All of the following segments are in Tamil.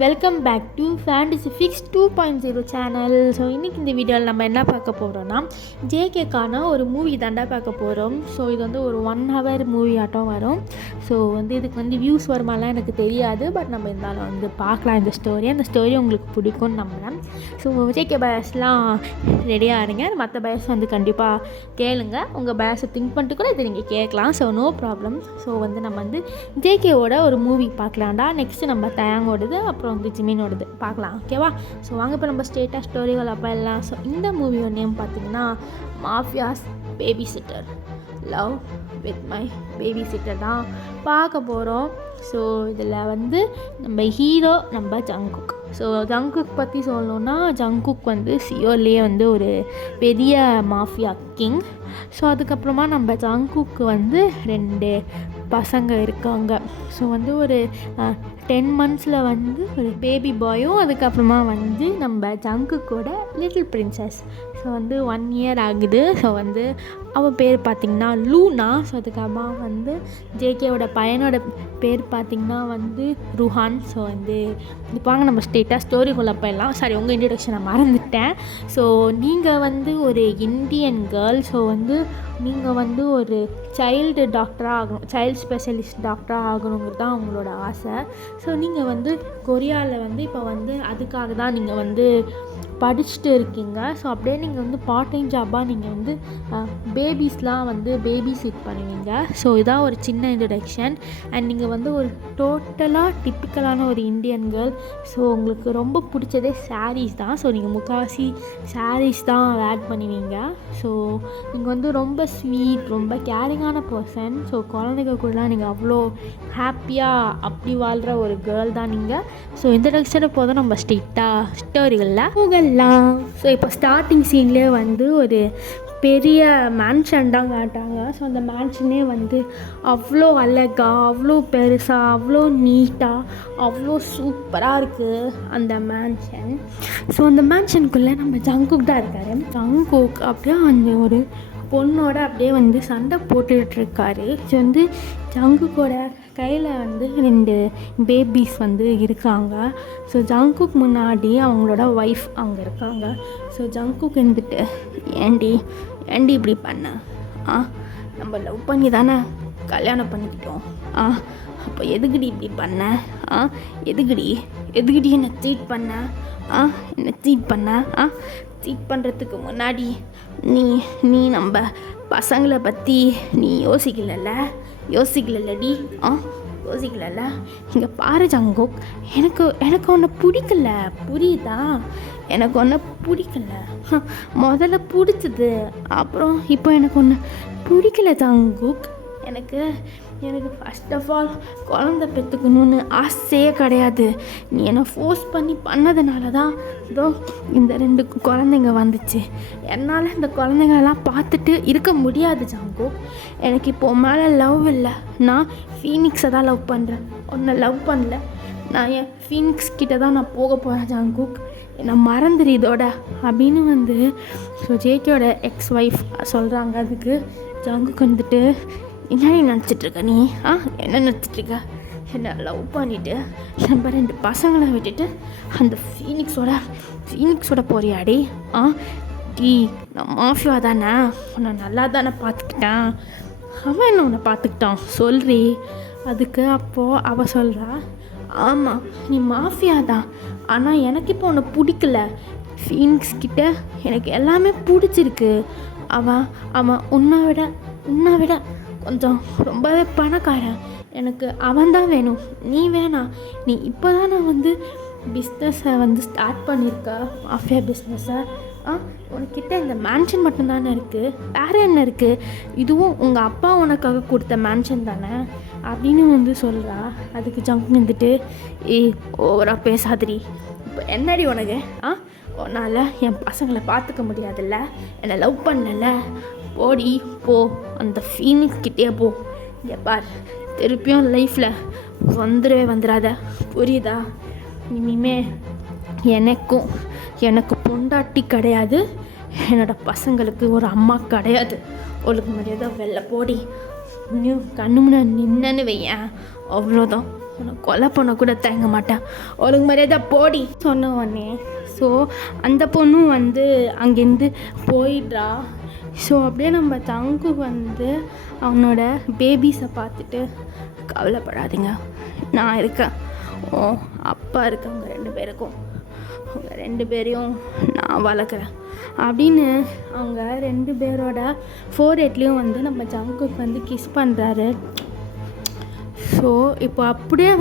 Welcome back to fantasy fix 2.0 channel. So இன்றைக்கி இந்த வீடியோவில் நம்ம என்ன பார்க்க போகிறோன்னா ஜேகேக்கான ஒரு மூவி தாண்டா பார்க்க போகிறோம். ஸோ இது வந்து ஒரு 1 hour மூவி ஆட்டம் வரும். ஸோ வந்து இதுக்கு வந்து வியூஸ் வருமாலாம் எனக்கு தெரியாது, பட் நம்ம இருந்தாலும் வந்து பார்க்கலாம் இந்த ஸ்டோரி. அந்த ஸ்டோரி உங்களுக்கு பிடிக்கும்னு நம்புகிறேன். ஸோ ஜேகே பயர்ஸ்லாம் ரெடியாக இருங்க. மற்ற பயர்ஸ் வந்து கண்டிப்பாக கேளுங்க. உங்கள் பயர்ஸை திங்க் பண்ணிட்டு கூட இதை நீங்கள் கேட்கலாம். So no problem. ஸோ வந்து நம்ம வந்து ஜேகேவோட ஒரு மூவி பார்க்கலாம்டா. நெக்ஸ்ட்டு நம்ம தயாங்கோடது, அப்புறம் வந்து ஜிமினோடது பார்க்கலாம். ஓகேவா? ஸோ வாங்க இப்போ நம்ம ஸ்டேட்டாக ஸ்டோரிகள் அப்போ எல்லாம். ஸோ இந்த மூவியோட நேம் பார்த்தீங்கன்னா mafias baby sitter, love with my baby sitter தான் பார்க்க போகிறோம். ஸோ இதில் வந்து நம்ம ஹீரோ நம்ம ஜங்குக். ஸோ ஜங்குக் பற்றி சொல்லணுன்னா ஜங்குக் வந்து சியோல்லே வந்து ஒரு பெரிய மாஃபியா கிங். ஸோ அதுக்கப்புறமா நம்ம ஜங்குக்கு வந்து 2 பசங்க இருக்காங்க. ஸோ வந்து ஒரு 10 months வந்து ஒரு பேபி பாயும், அதுக்கப்புறமா வந்து நம்ம ஜங்குக்கோட லிட்டில் பிரின்சஸ். ஸோ வந்து 1 year ஆகுது. ஸோ வந்து அவள் பேர் பார்த்திங்கன்னா லூனா. ஸோ அதுக்கப்புறமா வந்து ஜேகேவோட பையனோட பேர் பார்த்திங்கன்னா வந்து ருஹான். ஸோ வந்து இப்போங்க நம்ம ஸ்டேட்டாக ஸ்டோரிக்குள்ளே போயிடலாம். சாரி, உங்கள் இன்ட்ரடக்ஷனை மறந்துட்டேன். ஸோ நீங்கள் வந்து ஒரு இந்தியன் கேர்ள். ஸோ வந்து நீங்கள் வந்து ஒரு சைல்டு டாக்டராக ஆகணும், சைல்டு ஸ்பெஷலிஸ்ட் டாக்டராக ஆகணுங்கிறது தான் அவங்களோட ஆசை. ஸோ நீங்கள் வந்து கொரியாவில் வந்து இப்போ வந்து அதுக்காக தான் நீங்கள் வந்து படிச்சுட்டு இருக்கீங்க. ஸோ அப்படியே நீங்கள் வந்து பார்ட் டைம் ஜாபாக நீங்கள் வந்து பேபிஸ்லாம் வந்து பேபி சிட் பண்ணுவீங்க. ஸோ இதான் ஒரு சின்ன இன்ட்ரடக்ஷன். அண்ட் நீங்கள் வந்து ஒரு டோட்டலாக டிப்பிக்கலான ஒரு இந்தியன் கேர்ள். ஸோ உங்களுக்கு ரொம்ப பிடிச்சதே சாரீஸ் தான். ஸோ நீங்கள் முக்கால்வாசி சாரீஸ் தான் வேர் பண்ணுவீங்க. ஸோ நீங்கள் வந்து ரொம்ப ஸ்வீட், ரொம்ப கேரிங்கான பர்சன். ஸோ குழந்தைங்க கூடலாம் நீங்கள் அவ்வளோ ஹாப்பியாக அப்படி வாழ்கிற ஒரு கேர்ள் தான் நீங்கள். ஸோ இன்ட்ரடக்ஷனை போதும் நம்ம ஸ்ட்ரிக்டாக ஸ்டோரிகளில் போகலாம். ஸோ இப்போ ஸ்டார்டிங் சீன்லேயே வந்து ஒரு பெரிய மேன்ஷன் தான் காட்டாங்க. ஸோ அந்த மேன்ஷனே வந்து அவ்வளோ அழகாக, அவ்வளோ பெருசாக, அவ்வளோ நீட்டாக, அவ்வளோ சூப்பராக இருக்குது அந்த மேன்ஷன். ஸோ அந்த மேன்ஷனுக்குள்ளே நம்ம ஜங்குக் தான் இருக்கார். ஜங்குக் அப்படியே அந்த ஒரு பொண்ணோட அப்படியே வந்து சண்டை போட்டுட்ருக்காரு. ஸோ வந்து ஜங்குக்கோட கையில் வந்து 2 பேபிஸ் வந்து இருக்காங்க. ஸோ ஜங்குக் முன்னாடி அவங்களோட ஒய்ஃப் அங்கே இருக்காங்க. ஸோ ஜங்குக் இருந்துட்டு ஏண்டி இப்படி பண்ண? நம்ம லவ் பண்ணி தானே கல்யாணம் பண்ணிக்கிட்டோம். அப்போ எதுக்குடி இப்படி பண்ண? எதுக்குடி என்னை சீட் பண்ண? என்னை சீட் பண்ண? சீட் பண்ணுறதுக்கு முன்னாடி நீ நம்ம பசங்களை பற்றி நீ யோசிக்கலடி. யோசிக்கல. இங்கே பாரு ஜங்குக், எனக்கு ஒன்று பிடிக்கல, புரியுதா? எனக்கு ஒன்று பிடிக்கல. முதல்ல பிடிச்சது, அப்புறம் இப்போ எனக்கு ஒன்று பிடிக்கல ஜங்குக். எனக்கு ஃபஸ்ட் ஆஃப் ஆல் குழந்தை பெற்றுக்கணுன்னு ஆசையே கிடையாது. நீ என்னை ஃபோர்ஸ் பண்ணி பண்ணதுனால தான் இதோ இந்த 2 குழந்தைங்க வந்துச்சு. என்னால் இந்த குழந்தைங்களெல்லாம் பார்த்துட்டு இருக்க முடியாது ஜங்குக். எனக்கு இப்போ மேலே லவ் இல்லை. நான் ஃபீனிக்ஸை தான் லவ் பண்ணுறேன், உன்னை லவ் பண்ணல. நான் என் ஃபீனிக்ஸ் கிட்ட தான் நான் போக போகிறேன் ஜங்குக். என்னை மறந்துடு இதோட அப்படின்னு வந்து ஸோ ஜேகேயோட எக்ஸ் ஒய்ஃப் சொல்கிறாங்க. அதுக்கு ஜங்குக் வந்துட்டு என்ன நினச்சிட்ருக்க நீ? என்ன நினச்சிட்ருக்க? என்னை லவ் பண்ணிவிட்டு நம்ம 2 பசங்களை விட்டுட்டு அந்த ஃபீனிக்ஸோட போறியாடி? நான் மாஃபியா தானே, உன்னை நல்லா தானே பார்த்துக்கிட்டேன். அவன் என்ன உன்னை பார்த்துக்கிட்டான் சொல்றி? அதுக்கு அப்போது அவள் சொல்கிறா, ஆமாம் நீ மாஃபியா தான், ஆனால் எனக்கு இப்போ உன்னை பிடிக்கல. ஃபீனிக்ஸ் கிட்ட எனக்கு எல்லாமே பிடிச்சிருக்கு. அவன் உன்னை விட கொஞ்சம் ரொம்பவே பணக்காரன். எனக்கு அவன் தான் வேணும், நீ வேணாம். நீ இப்போ தான் நான் வந்து பிஸ்னஸை வந்து ஸ்டார்ட் பண்ணியிருக்க, மாஃபியா பிஸ்னஸை. உனக்கிட்ட இந்த மேன்ஷன் மட்டும்தானே இருக்குது, வேறு என்ன இருக்குது? இதுவும் உங்கள் அப்பா உனக்காக கொடுத்த மேன்ஷன் தானே அப்படின்னு வந்து சொல்கிறா. அதுக்கு ஜங்க் வந்துட்டு ஓவராக பேசாதடி. இப்போ என்னடி உனக்கு? உன்னால் என் பசங்களை பார்த்துக்க முடியாதுல்ல, என்னை லவ் பண்ணல, போடி போ, அந்த ஃபீனிக்ஸ் கிட்டே போ. இங்கே பார், திருப்பியும் லைஃப்பில் வந்துடாத, புரியுதா? இனிமே எனக்கு பொண்டாட்டி கிடையாது, என்னோடய பசங்களுக்கு ஒரு அம்மா கிடையாது. ஒழுங்கு மரியாதை வெளில போடி. கண்ணு முன்னாடி நின்னன்னு வையன், அவ்வளோதான். உனக்கு கொலை பண்ண கூட தயங்க மாட்டேன், ஒழுங்கு மரியாதை போடி சொன்ன உடனே ஸோ அந்த பொண்ணும் அங்கேருந்து போயிடுறா. ஸோ அப்படியே நம்ம தங்கு அவனோட பேபிஸை பார்த்துட்டு கவலைப்படாதீங்க, நான் இருக்கேன், ஓ அப்பா இருக்கு, அவங்க 2 பேருக்கும், அவங்க 2 பேரையும் நான் வளர்க்குறேன் அப்படின்னு அவங்க 2 பேரோட ஃபோர்ஹெட்லேயும் நம்ம ஜங்குக்கு கிஸ் பண்ணுறாரு. ஸோ இப்போ அப்படியே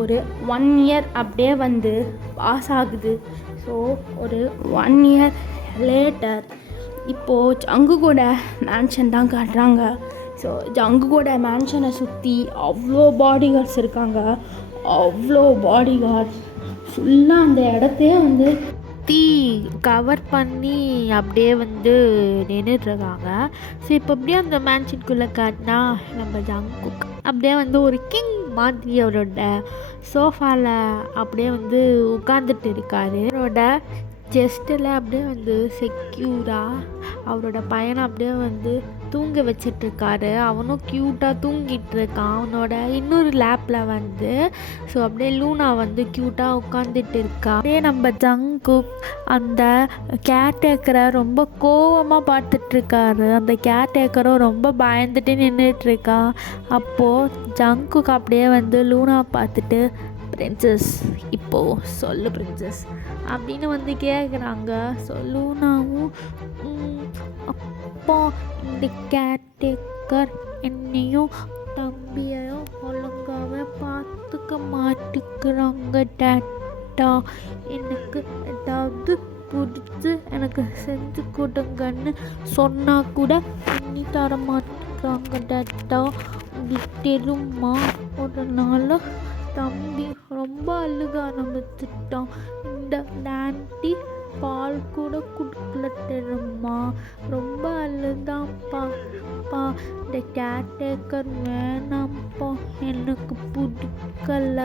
ஒரு 1 இயர் அப்படியே பாஸ் ஆகுது. ஸோ ஒரு 1 இயர் லேட்டர் இப்போது ஜங்குகோட மேன்ஷன் தான் காட்டுறாங்க. ஸோ ஜங்குகோட மேன்ஷனை சுற்றி அவ்வளோ பாடிகார்ட்ஸ் இருக்காங்க, அவ்வளோ பாடிகார்ட்ஸ் ஃபுல்லாக அந்த இடத்தையே தீ கவர் பண்ணி அப்படியே நின்றுட்டுருக்காங்க. ஸோ இப்போ அப்படியே அந்த மேன்ஷனுக்குள்ளே காட்டினா நம்ம ஜங்குக் அப்படியே ஒரு கிங் மாதிரி அவரோட சோஃபாவில் அப்படியே உட்காந்துட்டு இருக்காரு. அவரோட செஸ்ட்டில் அப்படியே செக்யூராக அவரோட பையனை அப்படியே தூங்க வச்சிட்ருக்காரு. அவனும் க்யூட்டாக தூங்கிட்டு இருக்கான் அவனோட இன்னொரு லேப்பில் ஸோ அப்படியே லூனா க்யூட்டாக உட்காந்துட்டு இருக்கா. அப்படியே நம்ம ஜங்குக் அந்த கேர்டேக்கரை ரொம்ப கோவமாக பார்த்துட்ருக்காரு. அந்த கேர்டேக்கரும் ரொம்ப பயந்துட்டு நின்றுட்டுருக்கா. அப்போது ஜங்குக் அப்படியே லூனா பார்த்துட்டு, பிரின்சஸ் இப்போது சொல்லு பிரின்சஸ் அப்படின்னு கேட்குறாங்க. லூனாவும் அப்பா இந்த கேர்டேக்கர் என்னையும் தம்பியையும் ஒழுங்காகவே பார்த்துக்க மாட்டேங்கிறாங்க டேட்டா, எனக்கு ஏதாவது பிடிச்சி எனக்கு செஞ்சு கொடுங்கன்னு சொன்னால் கூட பண்ணி தர மாட்டேங்கிறாங்க டேட்டா. உங்களுக்கு தெரியுமா, ஒரு நாள் தம்பி ரொம்ப அழுக ஆரம்பிச்சிட்டான், இந்த ஆண்டி பால் கூட கொடுக்கல தெரியுமா, ரொம்ப அழுதான்ப்பா. இந்த கேர்டேக்கர் வேணாம்ப்பா, எனக்கு பிடிக்கல,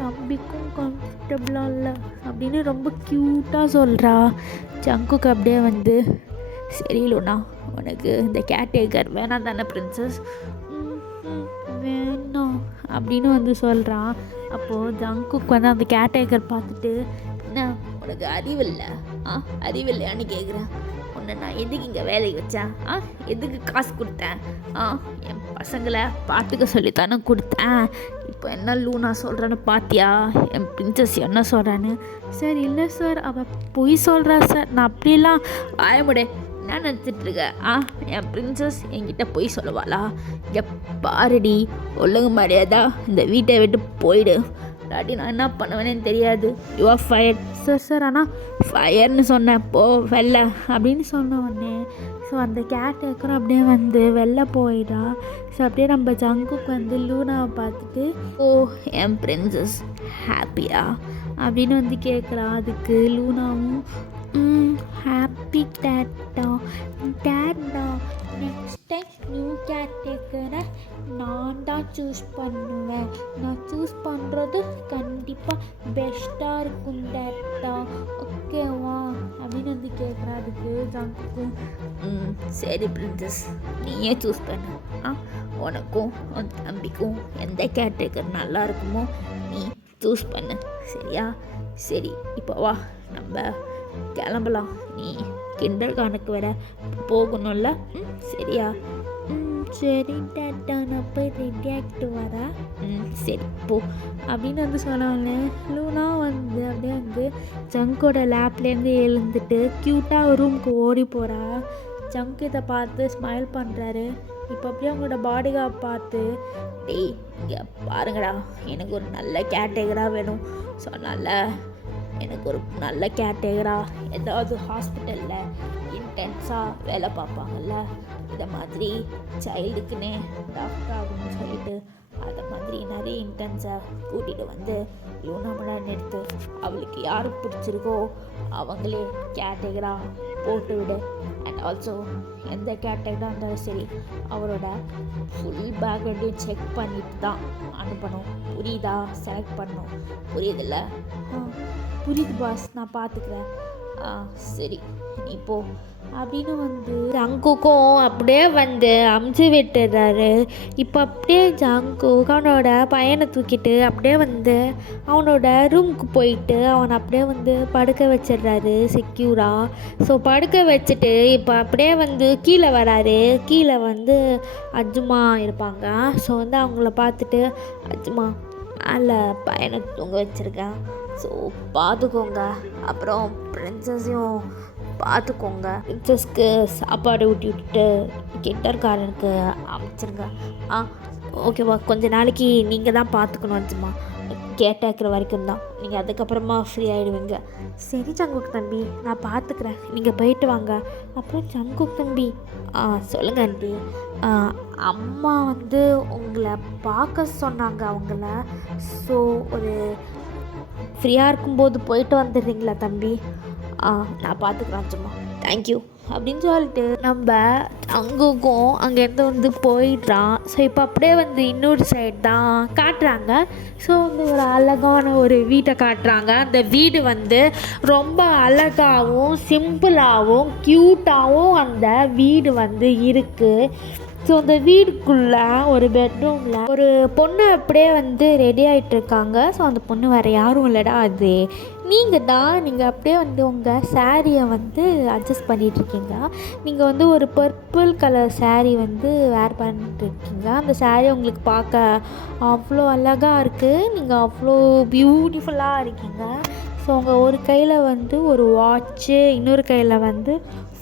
தம்பிக்கும் கம்ஃபர்டபுளாக இல்லை அப்படின்னு ரொம்ப க்யூட்டாக சொல்கிறா. ஜங்குக்கு அப்படியே சரி லூனா, உனக்கு இந்த கேர்டேக்கர் வேணாம் தானே பிரின்சஸ், வேணாம் அப்படின்னு சொல்கிறான். அப்போது ஜங்குக் அந்த கேர்டேக்கர் பார்த்துட்டு, என்ன உனக்கு அறிவில்லை, அறிவில்லையான்னு கேட்குறேன், உன்னை நான் எதுக்கு இங்கே வேலைக்கு வச்சேன், எதுக்கு காசு கொடுத்தேன், என் பசங்களை பார்த்துக்க சொல்லித்தானே கொடுத்தேன், இப்போ என்ன லூனா சொல்கிறேன்னு பார்த்தியா, என் பிரின்சஸ் என்ன சொல்கிறான்னு. சார் இல்லை சார், அவள் பொய் சொல்கிறா சார், நான் அப்படிலாம் வாயமுடே என்ன நினச்சிட்ருக்க, என் பிரின்சஸ் என்கிட்ட பொய் சொல்லுவாளா, இங்கே பாருடி, ஒழுங்கு மரியாதை இந்த வீட்டை விட்டு போயிடு, இல்லாட்டி நான் என்ன பண்ணுவேன்னு தெரியாது, யூ ஆர் ஃபயர்ட். சார் ஆனால் ஃபயர்னு சொன்னேன், போ வெளில அப்படின்னு சொன்ன உடனே ஸோ அந்த கேர்டேக்கரும் அப்படியே வெளில போயிடா. ஸோ அப்படியே நம்ம ஜங்குக் லூனாவை பார்த்துட்டு, ஓ என் பிரின்சஸ் ஹாப்பியா அப்படின்னு கேட்குறா. அதுக்கு லூனாவும் ஹாப்பி டேட்டா, நெக்ஸ்ட் டைம் நியூ கேர்டேக்கரை நான் தான் சூஸ் பண்ணுவேன், நான் சூஸ் பண்ணுறது கண்டிப்பாக பெஸ்ட்டாக இருக்கும் டேட்டா, ஓகேவா அப்படின்னு கேட்குறா. அதுக்கு ஜங்குக்கும் சரி பிரின்சஸ் நீயே சூஸ் பண்ணு, உனக்கும் உன் தம்பிக்கும் எந்த கேர்டேக்கர் நல்லா இருக்குமோ நீ சூஸ் பண்ணு, சரியா, சரி இப்போ வா நம்ம கிளம்பலாம், நீ கிண்டர்கானுக்கு வர போகணும்ல, சரியா, சரி டேட்டா நான் போய் ரெடி ஆகிட்டு வரேன், சரி போ அப்படின்னு சொன்னோன்னே லூனா அப்படியே ஜங்கோட லேப்லேருந்து எழுந்துட்டு க்யூட்டாக ரூமுக்கு ஓடி போகிறா. ஜங்க் இதை பார்த்து ஸ்மைல் பண்ணுறாரு. இப்போ அப்படியே அவங்களோட பாடிகார்ட் பார்த்து, டேய் இங்கே பாருங்கடா, எனக்கு ஒரு நல்ல கேர்டேக்கராக வேணும், ஸோ அதனால் எனக்கு ஒரு நல்ல கேர்டேக்கராக ஏதாவது ஹாஸ்பிட்டலில் இன்டென்ஸாக வேலை பார்ப்பாங்கல்ல, இதை மாதிரி சைல்டுக்குன்னே டாக்டர் ஆகணும்னு சொல்லிட்டு அதை மாதிரி நிறைய இன்டென்ஸை கூட்டிகிட்டு லூனா முன்னாடி எடுத்து அவளுக்கு யார் பிடிச்சிருக்கோ அவங்களே கேர்டேக்கராக போட்டு விடு. அண்ட் ஆல்சோ எந்த கேர்டேக்கராக இருந்தாலும் சரி அவரோட ஃபுல் பேக்ரவுண்டையும் செக் பண்ணிட்டு தான் அனுப்பணும், புரியுதா, செலக்ட் பண்ணணும், புரியுதில்ல, புரியுது பாஸ் நான் பார்த்துக்கிறேன் சரி நீ போ அப்படின்னு வந்து ஜங்குக்கும் அப்படியே வந்து அமுச்சு விட்டுடுறாரு. இப்போ அப்படியே ஜங்குக் அவனோட பையனை தூக்கிட்டு அப்படியே வந்து அவனோட ரூமுக்கு போயிட்டு அவனை அப்படியே வந்து படுக்க வச்சிடுறாரு செக்யூராக. ஸோ படுக்க வச்சுட்டு இப்போ அப்படியே வந்து கீழே வராரு. கீழே வந்து அஜுமா இருப்பாங்க. ஸோ வந்து அவங்கள பார்த்துட்டு, அஜுமா அதில் பையனை தூங்க வச்சுருக்கேன், ஸோ பார்த்துக்கோங்க, அப்புறம் பிரின்சஸையும் பார்த்துக்கோங்க, பிரின்சஸ்க்கு சாப்பாடு ஊட்டி விட்டுட்டு கிண்டர்காரனுக்கு அமைச்சிருங்க. ஓகேவா, கொஞ்ச நாளைக்கு நீங்கள் தான் பார்த்துக்கணும் அஜுமா, கேட்டாக்கிற வரைக்கும் தான், நீங்கள் அதுக்கப்புறமா ஃப்ரீ ஆகிடுவீங்க. சரி ஜங்குக் தம்பி, நான் பார்த்துக்கிறேன், நீங்கள் போயிட்டு வாங்க. அப்புறம் ஜங்குக் தம்பி, சொல்லுங்கள் ஆண்டி, அம்மா வந்து உங்களை பார்க்க சொன்னாங்க அவங்கள, ஸோ ஒரு ஃப்ரீயாக இருக்கும்போது போயிட்டு வந்துடுறீங்களா தம்பி? நான் பார்த்துக்குறேன் சும்மா, தேங்க்யூ அப்படின்னு சொல்லிட்டு நம்ம அங்குக்கும் அங்கேருந்து வந்து போயிடுறான். ஸோ இப்போ அப்படியே வந்து இன்னொரு சைடு தான் காட்டுறாங்க. ஸோ வந்து ஒரு அழகான ஒரு வீட்டை காட்டுறாங்க. அந்த வீடு வந்து ரொம்ப அழகாகவும் சிம்பிளாகவும் க்யூட்டாகவும் அந்த வீடு வந்து இருக்குது. ஸோ அந்த வீடுக்குள்ளே ஒரு பெட்ரூமில் ஒரு பொண்ணு அப்படியே வந்து ரெடி ஆகிட்டுருக்காங்க. ஸோ அந்த பொண்ணு வேறு யாரும் இல்லைடா, அது நீங்கள் தான். நீங்கள் அப்படியே வந்து உங்கள் சாரியை வந்து அட்ஜஸ்ட் பண்ணிகிட்ருக்கீங்க. நீங்கள் வந்து ஒரு பர்பிள் கலர் சாரீ வந்து வேர் பண்ணிட்டுருக்கீங்க. அந்த சாரீ உங்களுக்கு பார்க்க அவ்வளோ அழகாக இருக்குது. நீங்கள் அவ்வளோ பியூட்டிஃபுல்லாக இருக்கீங்க. ஸோ உங்கள் ஒரு கையில் வந்து ஒரு வாட்ச்சு, இன்னொரு கையில் வந்து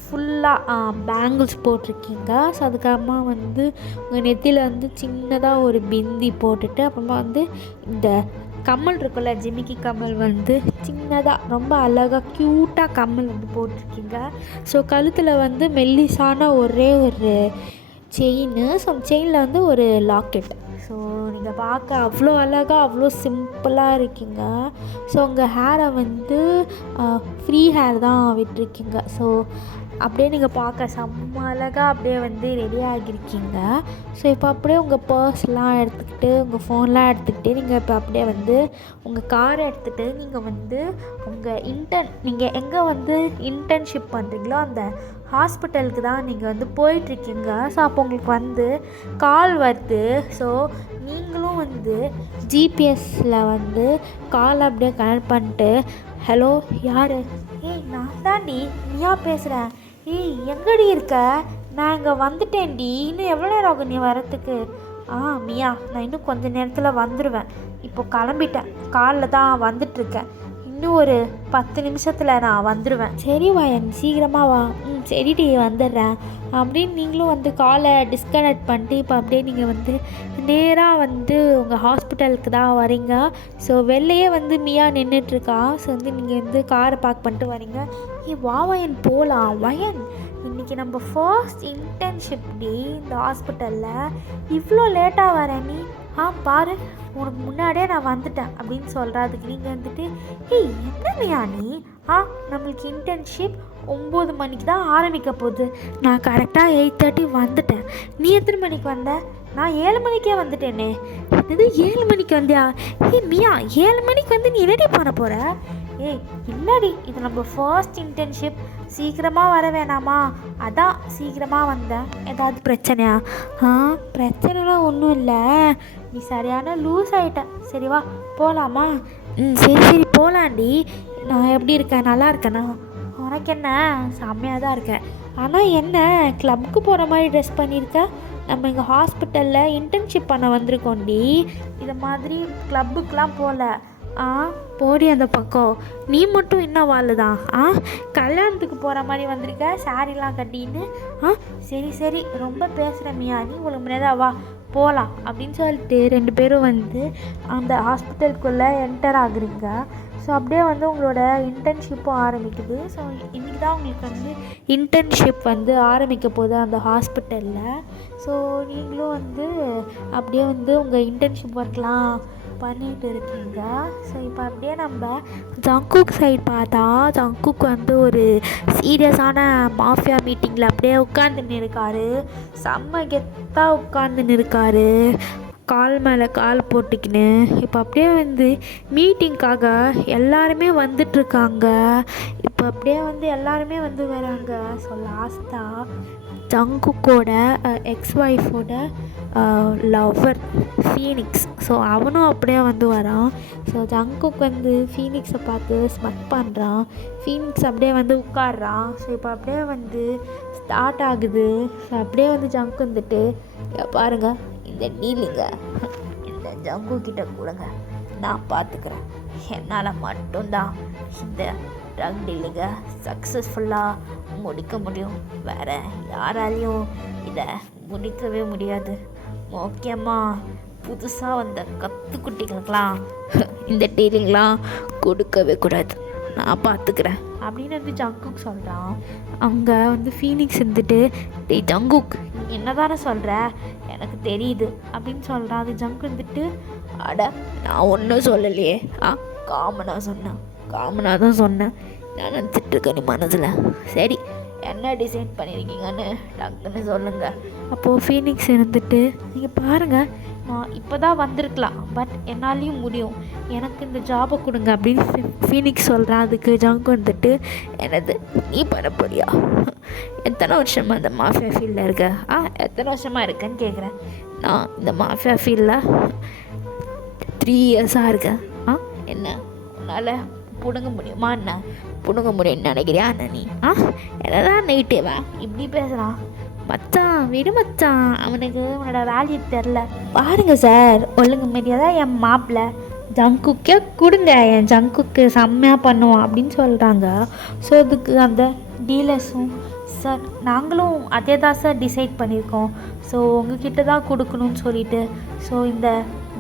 ஃபுல்லாக பேங்கிள்ஸ் போட்டிருக்கீங்க. ஸோ அதுக்கப்புறமா வந்து உங்கள் நெத்தியில் வந்து சின்னதாக ஒரு பிந்தி போட்டுட்டு, அப்புறமா வந்து இந்த கம்மல் இருக்குல்ல, ஜிமிக்கி கம்மல் வந்து சின்னதாக ரொம்ப அழகாக க்யூட்டாக கம்மல் வந்து போட்டிருக்கீங்க. ஸோ கழுத்தில் வந்து மெல்லிசான ஒரே ஒரு செயின். ஸோ அந்த செயினில் வந்து ஒரு லாக்கெட். ஸோ நீங்கள் பார்க்க அவ்வளோ அழகாக அவ்வளோ சிம்பிளாக இருக்கீங்க. ஸோ உங்கள் ஹேரை வந்து ஃப்ரீ ஹேர் தான் விட்டுருக்கீங்க. ஸோ அப்படியே நீங்கள் பார்க்க செம்ம அழகாக அப்படியே வந்து ரெடி ஆகியிருக்கீங்க. ஸோ இப்போ அப்படியே உங்கள் பர்ஸ்லாம் எடுத்துக்கிட்டு, உங்கள் ஃபோன்லாம் எடுத்துக்கிட்டு நீங்கள் இப்போ அப்படியே வந்து உங்கள் காரை எடுத்துகிட்டு நீங்கள் வந்து உங்கள் நீங்கள் எங்கே வந்து இன்டர்ன்ஷிப் பண்ணுறீங்களோ அந்த ஹாஸ்பிட்டலுக்கு தான் நீங்கள் வந்து போயிட்டுருக்கீங்க. ஸோ அப்போ உங்களுக்கு வந்து கால் வருது. ஸோ நீங்களும் வந்து ஜிபிஎஸ்சில் வந்து கால் அப்படியே கனெக்ட் பண்ணிட்டு, ஹலோ யார்? நான் தாண்டி மியா பேசுகிறேன். எங்கடி இருக்க? நான் இங்கே வந்துட்டேன்டி, இன்னும் எவ்வளோ நேரம் ஆகும் நீ வரத்துக்கு? மியா, நான் இன்னும் கொஞ்சம் நேரத்தில் வந்துடுவேன், இப்போ கிளம்பிட்டேன், காலில் தான் வந்துட்டுருக்கேன், இன்னும் ஒரு 10 நிமிஷத்தில் நான் வந்துடுவேன். சரி வாயன், சீக்கிரமாக வா. சரிடி வந்துடுறேன் அப்படின்னு நீங்களும் வந்து காலை டிஸ்கனெக்ட் பண்ணிட்டு இப்போ அப்படியே நீங்கள் வந்து நேராக வந்து உங்கள் ஹாஸ்பிட்டலுக்கு தான் வரீங்க. ஸோ வெளிலையே வந்து மியா நின்றுட்டுருக்கா. ஸோ வந்து நீங்கள் வந்து காரை பார்க் பண்ணிட்டு வரீங்க. வா வயன் போகலாம். வயன், இன்றைக்கி நம்ம ஃபர்ஸ்ட் இன்டர்ன்ஷிப் டே இந்த ஹாஸ்பிட்டலில், இவ்வளோ லேட்டாக வர நீ? பாரு, உனக்கு முன்னாடியே நான் வந்துட்டேன் அப்படின்னு சொல்கிறதுக்கு நீங்கள் வந்துட்டு, என்னையா நீ? நம்மளுக்கு இன்டர்ன்ஷிப் 9 மணிக்கு தான் ஆரம்பிக்க போகுது, நான் கரெக்டாக 8:30 வந்துட்டேன், நீ எத்தனை மணிக்கு வந்த? நான் 7 மணிக்கே வந்துட்டேனே. இது 7 மணிக்கு வந்தியா? மியா, 7 மணிக்கு வந்து நீ ரெடி பண்ண போகிற? இல்லடி, இது நம்ம ஃபர்ஸ்ட் இன்டர்ன்ஷிப், சீக்கிரமாக வர வேணாமா, அதான் சீக்கிரமாக வந்தேன். ஏதாவது பிரச்சனையா? பிரச்சனைலாம் ஒன்றும் இல்லை, நீ சரியான லூஸ் ஆகிட்ட. சரி வா போகலாமா? சரி சரி போகலாண்டி. நான் எப்படி இருக்கேன்? நல்லா இருக்கேனா? உனக்கு என்ன, செம்மையாக தான் இருக்கேன். ஆனால் என்ன கிளப்புக்கு போகிற மாதிரி ட்ரெஸ் பண்ணியிருக்க? நம்ம எங்கள் ஹாஸ்பிட்டலில் இன்டர்ன்ஷிப் பண்ண வந்திருக்கோண்டி, இதை மாதிரி கிளப்புக்கெலாம் போகல. போடி அந்த பக்கம். நீ மட்டும் இன்னும் வாழுதான்? கல்யாணத்துக்கு போகிற மாதிரி வந்திருக்க சாரிலாம் கட்டின்னு. சரி சரி, ரொம்ப பேசுகிற மியா, நீ உங்களுக்கு முன்னாடி வா போகலாம் அப்படின்னு சொல்லிட்டு 2 பேரும் வந்து அந்த ஹாஸ்பிட்டலுக்குள்ளே என்டர் ஆகுறீங்க. ஸோ அப்படியே வந்து உங்களோட இன்டர்ன்ஷிப்பும் ஆரம்பிக்குது. ஸோ இன்றைக்கி தான் உங்களுக்கு வந்து இன்டர்ன்ஷிப் வந்து ஆரம்பிக்க போகுது அந்த ஹாஸ்பிட்டலில். ஸோ நீங்களும் வந்து அப்படியே வந்து உங்கள் இன்டர்ன்ஷிப் ஒர்க்லாம் பண்ணிகிட்டு இருக்கீங்க. ஸோ இப்போ அப்படியே நம்ம ஜங்குக் சைடு பார்த்தா, ஜங்குக் வந்து ஒரு சீரியஸான மாஃபியா மீட்டிங்கில் அப்படியே உட்காந்துன்னு இருக்காரு. செம்ம கெத்தாக உட்காந்துன்னு இருக்காரு. கால் மேலே கால் போட்டுக்கின்னு இப்போ அப்படியே வந்து மீட்டிங்க்காக எல்லாருமே வந்துட்டுருக்காங்க. இப்போ அப்படியே வந்து எல்லாருமே வந்து வராங்க. ஸோ லாஸ்ட்டாக ஜங்குக்கோட எக்ஸ் ஒய்ஃபோட லவ்வர் ஃபீனிக்ஸ், ஸோ அவனும் அப்படியே வந்து வரான். ஸோ ஜங்குக் வந்து ஃபீனிக்ஸை பார்த்து ஸ்மக் பண்ணுறான். ஃபீனிக்ஸ் அப்படியே வந்து உட்காடுறான். ஸோ இப்போ அப்படியே வந்து ஸ்டார்ட் ஆகுது. ஸோ அப்படியே வந்து ஜங்க் வந்துட்டு பாருங்கள் இந்த டீலிங்க இந்த ஜங்கு கிட்ட கொடுங்க, நான் பார்த்துக்கிறேன். என்னால் மட்டும்தான் இந்த ட்ரக் டீலிங்க சக்ஸஸ்ஃபுல்லாக முடிக்க முடியும். வேறு யாராலையும் இதை முடிக்கவே முடியாது. முக்கியமாக புதுசாக வந்த கத்துக்குட்டிகளுக்கெலாம் இந்த டீலிங்லாம் கொடுக்கவே கூடாது. நான் பார்த்துக்கிறேன் அப்படின்னு வந்து ஜங்குக் சொல்கிறான். அங்கே வந்து ஃபீனிக்ஸ் இருந்துட்டு, டேய் ஜங்குக், நீ என்ன தானே சொல்கிற, எனக்கு தெரியுது அப்படின்னு சொல்கிறான். அது ஜங்க் இருந்துட்டு, அட நான் ஒன்றும் சொல்லலையே, காமனாக தான் சொன்னேன். நான் நினச்சிட்ருக்கேன் நீ மனசில். சரி, என்ன டிசைட் பண்ணியிருக்கீங்கன்னு டக்குன்னு சொல்லுங்கள். அப்போது ஃபீனிக்ஸ் இருந்துட்டு, நீங்கள் பாருங்கள், நான் இப்போ தான் வந்திருக்கலாம், பட் என்னாலையும் முடியும், எனக்கு இந்த ஜாபை கொடுங்க அப்படின்னு ஃபீனிக்ஸ் சொல்கிறேன். அதுக்கு ஜங்க் வந்துட்டு, என்னது நீ பண்ண போறியா? எத்தனை வருஷமாக இந்த மாஃபியா ஃபீல்டில் இருக்க? எத்தனை வருஷமாக இருக்கேன்னு கேட்குறேன். நான் இந்த மாஃபியா ஃபீல்டில் 3 இயர்ஸாக இருக்கேன். என்ன உன்னால் பிடுங்க முடியுமா? என்ன பிடுங்க முடியும்னு நினைக்கிறியா என்ன நீ? என்னதான் நைட்டேவா இப்படி பேசுகிறான்? மச்சான் விடு மச்சான், அவனுக்கு அவனோட வேல்யூ தெரில. பாருங்க சார், ஒழுங்கு மாரியாக தான் என் மாப்பிள்ளை ஜங்குக்கே கொடுங்க, என் ஜங்குக்கு செம்மையாக பண்ணுவான் அப்படின்னு சொல்கிறாங்க. ஸோ அதுக்கு அந்த டீலர்ஸும், சார் நாங்களும் அதே தான் சார் டிசைட் பண்ணியிருக்கோம், ஸோ உங்ககிட்ட தான் கொடுக்கணும்னு சொல்லிட்டு, ஸோ இந்த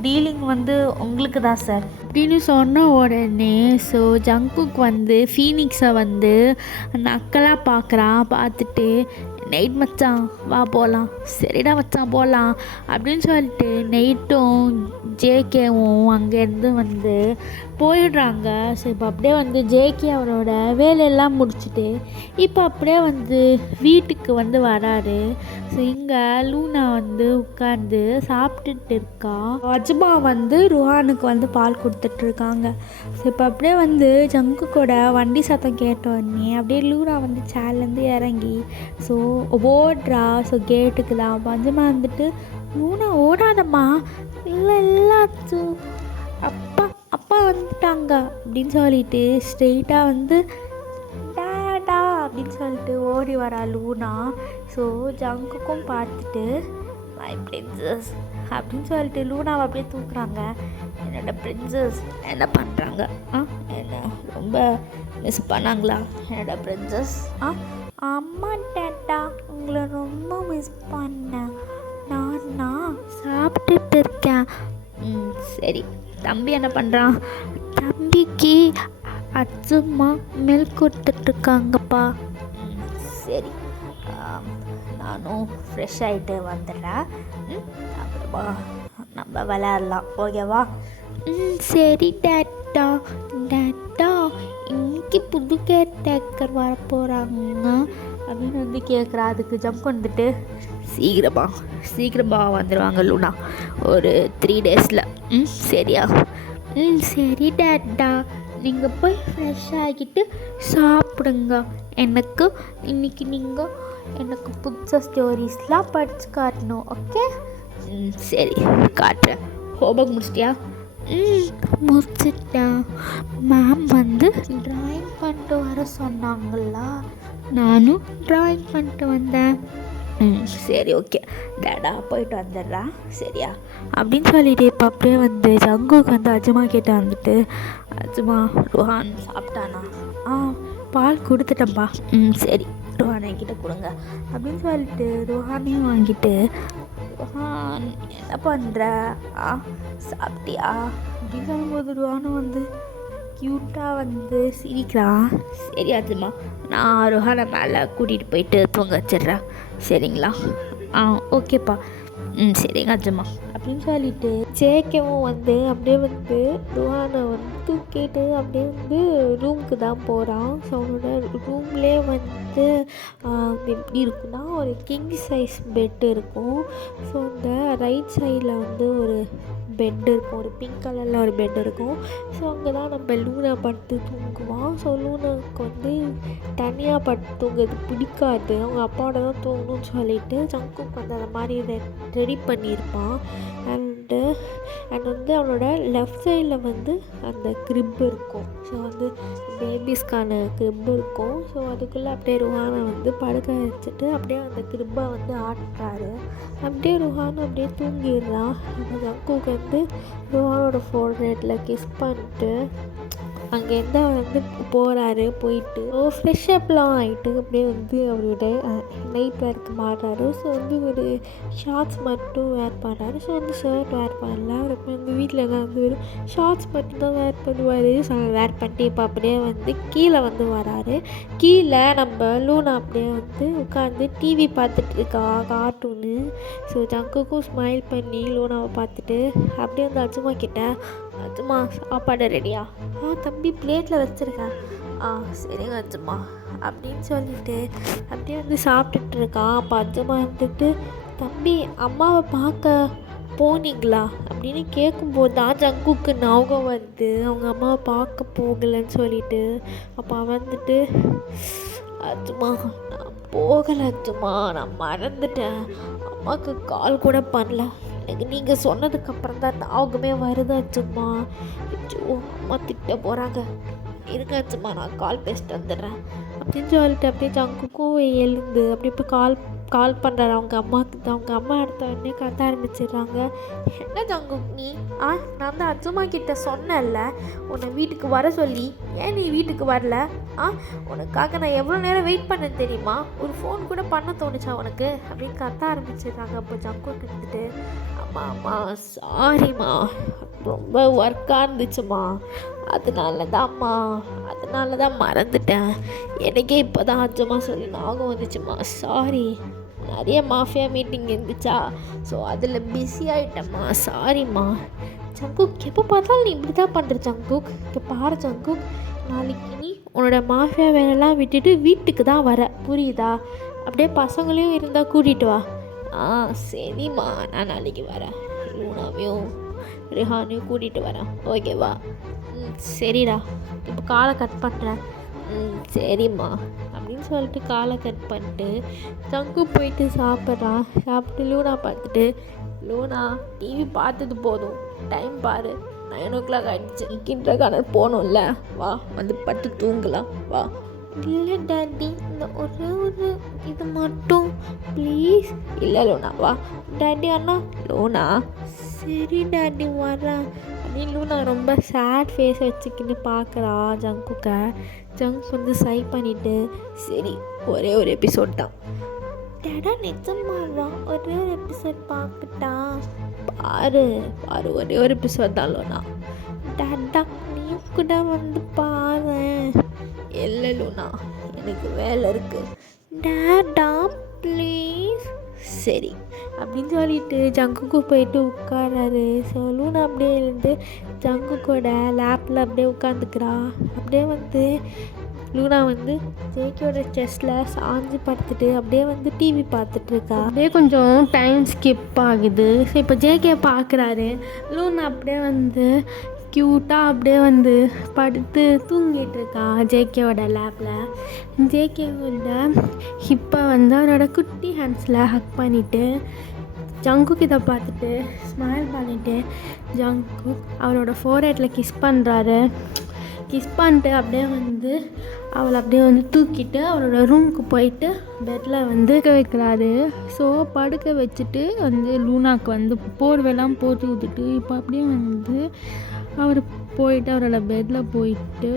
டீலிங் வந்து உங்களுக்கு தான் சார் அப்படின்னு சொன்ன உடனே ஸோ ஜங்குக் வந்து ஃபீனிக்ஸை வந்து நக்கலாக பார்க்குறான். பார்த்துட்டு, நைட் மச்சான் வா போகலாம். சரிடா மச்சான் போகலாம் அப்படின்னு சொல்லிட்டு நைட்டும் ஜேகேவும் அங்கேருந்து வந்து போயிடுறாங்க. ஸோ இப்போ அப்படியே வந்து ஜேகே அவரோட வேலையெல்லாம் முடிச்சுட்டு இப்போ அப்படியே வந்து வீட்டுக்கு வந்து வராரு. ஸோ இங்கே லூனா வந்து உட்காந்து சாப்பிட்டுட்டு இருக்கா. அஜ்மா வந்து ருஹானுக்கு வந்து பால் கொடுத்துட்ருக்காங்க. ஸோ இப்போ அப்படியே வந்து ஜங்குக்கோட வண்டி சத்தம் கேட்டோடனே அப்படியே லூனா வந்து சேர்லேருந்து இறங்கி ஸோ ஓடுறா. ஸோ கேட்டுக்கு தான் பஞ்சமா வந்துட்டு, லூனா ஓடாதம்மா, இல்லை இல்லாச்சு அப்பா வந்துட்டாங்க அப்படின்னு சொல்லிட்டு ஸ்ட்ரெயிட்டாக வந்து டேடா அப்படின்னு சொல்லிட்டு ஓடி வரா லூனா. ஸோ ஜங்குக்கும் பார்த்துட்டு, மை பிரின்சஸ் அப்படின்னு சொல்லிட்டு லூனாவை அப்படியே தூக்குறாங்க. என்னோட பிரின்சஸ் என்ன பண்ணுறாங்க? என்ன ரொம்ப மிஸ் பண்ணாங்களா என்னோட பிரின்சஸ்? அம்மா டேட்டா, உங்களை ரொம்ப மிஸ் பண்ணேன். நான் சாப்பிட்டுட்டு இருக்கேன். சரி, தம்பி என்ன பண்ணுறான்? தம்பிக்கு அச்சுமா மில்க் கொடுத்துட்ருக்காங்கப்பா. சரி, நானும் ஃப்ரெஷ் ஆகிட்டு வந்துடுறேன். அப்புறமா நம்ம விளையாடலாம், ஓகேவா? சரி டேட்டா. இன்னைக்கு புது கேர்டேக்கர் வர போகிறாங்க அப்படின்னு வந்து கேட்குறா. அதுக்கு ஜம்ப் வந்துட்டு, சீக்கிரமாக வந்துடுவாங்க லூனா, ஒரு 3 டேஸில். சரியா? சரி டேட்டா, நீங்கள் போய் ஃப்ரெஷ் ஆகிட்டு சாப்பிடுங்க. இன்னைக்கு நீங்கள் எனக்கு புதுசாக ஸ்டோரிஸ்லாம் படித்து காட்டணும், ஓகே? சரி, காட்டுறேன். ஹோம்ஒர்க் முடிச்சிட்டியா? முடிச்சிட்டேன். மேம் வந்து ட்ராயிங் பண்ணிட்டு வர சொன்னாங்களா, நானும் ட்ராயிங் பண்ணிட்டு வந்தேன். சரி, ஓகே டேடா போயிட்டு வந்துடுறா, சரியா அப்படின்னு சொல்லிட்டு இப்போ அப்படியே வந்து ஜங்குக்கு வந்து அஜ்மா கிட்ட வந்துட்டு, அஜ்மா ருஹான் சாப்பிட்டானா? பால் கொடுத்துட்டேன்ப்பா. சரி, ருஹான் என்கிட்ட கொடுங்க அப்படின்னு சொல்லிட்டு ருஹானையும் வாங்கிட்டு, ருஹான் என்ன பண்ணுற? சாப்பிட்டியா அப்படின்னு சொல்லும்போது ருஹானும் வந்து க்யூட்டாக வந்து சிரிக்கிறான். சரி அஜ்மா, நான் ருஹானை மேலே கூட்டிகிட்டு போயிட்டு தூங்க வச்சிடுறேன், சரிங்களா? ஓகேப்பா. சரிங்க அஜ்மா. அப்படின்னு சொல்லிட்டு ஜேகேவும் வந்து அப்படியே வந்து ருஹானை வந்து தூக்கிட்டு அப்படியே வந்து ரூமுக்கு தான் போகிறான். ஸோ அவனோட ரூம்லேயே வந்து எப்படி இருக்குன்னா ஒரு கிங் சைஸ் பெட் இருக்கும். ஸோ இந்த ரைட் சைடில் வந்து ஒரு பெட் இருக்கும், ஒரு பிங்க் கலரில் ஒரு பெட் இருக்கும். ஸோ அங்கே தான் நம்ம லூனா படுத்து தூங்குவான். ஸோ லூனாவுக்கு வந்து தனியாக படுத்து தூங்குறது பிடிக்காது, அவங்க அப்பாவோட தான் தூங்கணும்னு சொல்லிட்டு ஜங்குக் வந்து அந்த மாதிரி ரெடி பண்ணியிருப்பான். அண்ட் வந்து அவனோட லெஃப்ட் சைடில் வந்து அந்த கிரிப் இருக்கும். ஸோ வந்து பேபிஸ்க்கான கிரிப் இருக்கும். ஸோ அதுக்குள்ளே அப்படியே ருஹானை வந்து படுக்க வச்சுட்டு அப்படியே அந்த கிரிப்பை வந்து ஆட்டுறாரு. அப்படியே ருஹானை அப்படியே தூங்கிடுறான். அந்த ஜங்குக் வந்து ருஹானோட ஃபோர்ஹெட்டில் கிஸ் பண்ணிட்டு அங்கேருந்து அவர் வந்து போகிறாரு. போயிட்டு ஃப்ரெஷ்அப்லாம் ஆகிட்டு அப்படியே வந்து அவரோட நைட் வேர்க்கு மாறுறாரு. ஸோ வந்து ஒரு ஷார்ட்ஸ் மட்டும் வேர் பண்ணுறாரு. ஸோ வந்து ஷர்ட் வேர் பண்ணல. அவருக்கு வந்து வீட்டில் வந்து ஒரு ஷார்ட்ஸ் மட்டும் தான் வேர் பண்ணுவார். ஸோ வேர் பண்ணிட்டு இப்போ அப்படியே வந்து கீழே வந்து வராரு. கீழே நம்ம லூனா அப்படியே வந்து உட்காந்து டிவி பார்த்துட்டு இருக்கா, கார்ட்டூனு. ஸோ ஜங்குக்கும் ஸ்மைல் பண்ணி லூனாவை பார்த்துட்டு அப்படியே வந்து அஜுமா கிட்ட, அஜுமா சாப்பாடு ரெடியா? தம்பி பிளேட்டில் வச்சுருக்கேன். சரிங்க அஜுமா அப்படின்னு சொல்லிட்டு அப்படியே வந்து சாப்பிட்டுட்டு இருக்கான். அப்போ அஜுமா வந்துட்டு, தம்பி அம்மாவை பார்க்க போனீங்களா அப்படின்னு கேட்கும்போது தான் ஜங்குக்கு ஞாபகம் வருது அவங்க அம்மாவை பார்க்க போகலைன்னு சொல்லிட்டு. அப்போ வந்துட்டு, அஜுமா நான் போகலை அஜுமா, நான் மறந்துட்டேன், அம்மாவுக்கு கால் கூட பண்ணல, எனக்கு நீங்கள் சொன்னதுக்கப்புறம் தான் ஞாபகமே வருது அஜுமா. அம்மா திட்ட போகிறாங்க, இருங்க அஜுமா நான் கால் பேசிட்டு வந்துடுறேன் அப்படின்னு சொல்லிட்டு அப்படியே ஜங்குக்கும் எழுந்து அப்படியே இப்போ கால் பண்ணுறாரு அவங்க அம்மாவுக்கு தான். அவங்க அம்மா அடுத்த உடனே கத்த ஆரம்பிச்சிடுறாங்க. என்ன ஜங்குக் நீ? நான் தான் அஜுமா கிட்ட சொன்னேன்ல உன்னை வீட்டுக்கு வர சொல்லி, ஏன் நீ வீட்டுக்கு வரல? உனக்காக நான் எவ்வளோ நேரம் வெயிட் பண்ணேன்னு தெரியுமா? ஒரு ஃபோன் கூட பண்ண தோணுச்சா உனக்கு அப்படின்னு கத்த ஆரம்பிச்சிடுறாங்க. அப்போ ஜங்குக் எடுத்துட்டு, அம்மா சாரிம்மா, ரொம்ப ஒர்க்காக இருந்துச்சுமா, அதனால தான் மறந்துட்டேன், எனக்கே இப்போ தான் அஜுமா சொல்லி ஞாபகம் வந்துச்சுமா, சாரி, நிறைய மாஃபியா மீட்டிங் இருந்துச்சா, ஸோ அதில் பிஸி ஆகிட்டேம்மா, சாரிம்மா. ஜங்குக் எப்போ பார்த்தாலும் நீ இப்படி தான் பண்ணுற ஜங்குக். இப்போ பாரு ஜங்குக், நாளைக்கு நீ உன்னோட மாஃபியா வேலைலாம் விட்டுட்டு வீட்டுக்கு தான் வர, புரியுதா? அப்படியே பசங்களையும் இருந்தால் கூட்டிகிட்டு வா. சரிம்மா, நான் நாளைக்கு வரேன், லூனாவையும் ரிஹானையும் கூட்டிகிட்டு வரேன், ஓகேவா? சரிடா, இப்போ காலை கட் பண்ணுறேன். சரிம்மா அப்படின்னு சொல்லிட்டு காலை கட் பண்ணிட்டு ஜங்கு போயிட்டு சாப்பிட்றான். சாப்பிட்டு லூனா பார்த்துட்டு, லூனா டிவி பார்த்தது போதும், டைம் பாரு, 9 o'clock ஆகிடுச்சு, கிண்டர் கார்டன் போகணும்ல, வா வந்து பட்டு தூங்கலாம் வா. இல்லை டாடி, இந்த ஒரு இது மட்டும் ப்ளீஸ். இல்லை லூனா வா டாடி. அண்ணா லூனா, சரி டாடி வரேன் அப்படின்னு லூனா ரொம்ப சேட் ஃபேஸ் வச்சுக்கின்னு பார்க்குறா ஜங்குக்கை. ஜங்க் வந்து சை பண்ணிவிட்டு, சரி ஒரே ஒரு எபிசோட் தான் டேடா, நிஜமாவா ஒரே ஒரு எபிசோட் பார்க்கட்டா? பாரு ஒரே ஒரு எபிசோட் தான் லூனா. டேடா நீ கூட வந்து பாரு. இல்லை லூனா, எனக்கு வேலை இருக்குது. Data please. சரி அப்படின்னு சொல்லிட்டு ஜங்குக்கு போயிட்டு உட்காராரு. ஸோ லூனா அப்படியே இருந்து ஜங்குக்கோட லேப்பில் அப்படியே உட்காந்துக்கிறா. அப்படியே வந்து லூனா வந்து ஜேகேயோட செஸ்டில் சாஞ்சு படுத்துட்டு அப்படியே வந்து டிவி பார்த்துட்ருக்கா. அப்படியே கொஞ்சம் டைம் ஸ்கிப் ஆகுது. ஸோ இப்போ ஜேகே பார்க்குறாரு. லூனா அப்படியே வந்து க்யூட்டாக அப்படியே வந்து படுத்து தூங்கிட்டு இருக்கா ஜேகேவோட லேப்பில். ஜேகேவோட ஹிப்பை வந்து அவரோட குட்டி ஹேண்ட்ஸில் ஹக் பண்ணிவிட்டு ஜங்குக் இதை பார்த்துட்டு ஸ்மைல் பண்ணிவிட்டு ஜங்குக் அவரோட ஃபோர்ஹெட்டில் கிஸ் பண்ணுறாரு. கிஸ் பண்ணிட்டு அப்படியே வந்து அவளை அப்படியே வந்து தூக்கிட்டு அவரோட ரூமுக்கு போயிட்டு பெட்டில் வந்து வைக்கிறாரு. ஸோ படுக்க வச்சுட்டு வந்து லூனாக்கு வந்து போர்வெல்லாம் போட்டு விட்டுட்டு இப்போ அப்படியே வந்து அவர் போயிட்டு அவரோட பெட்டில் போயிட்டு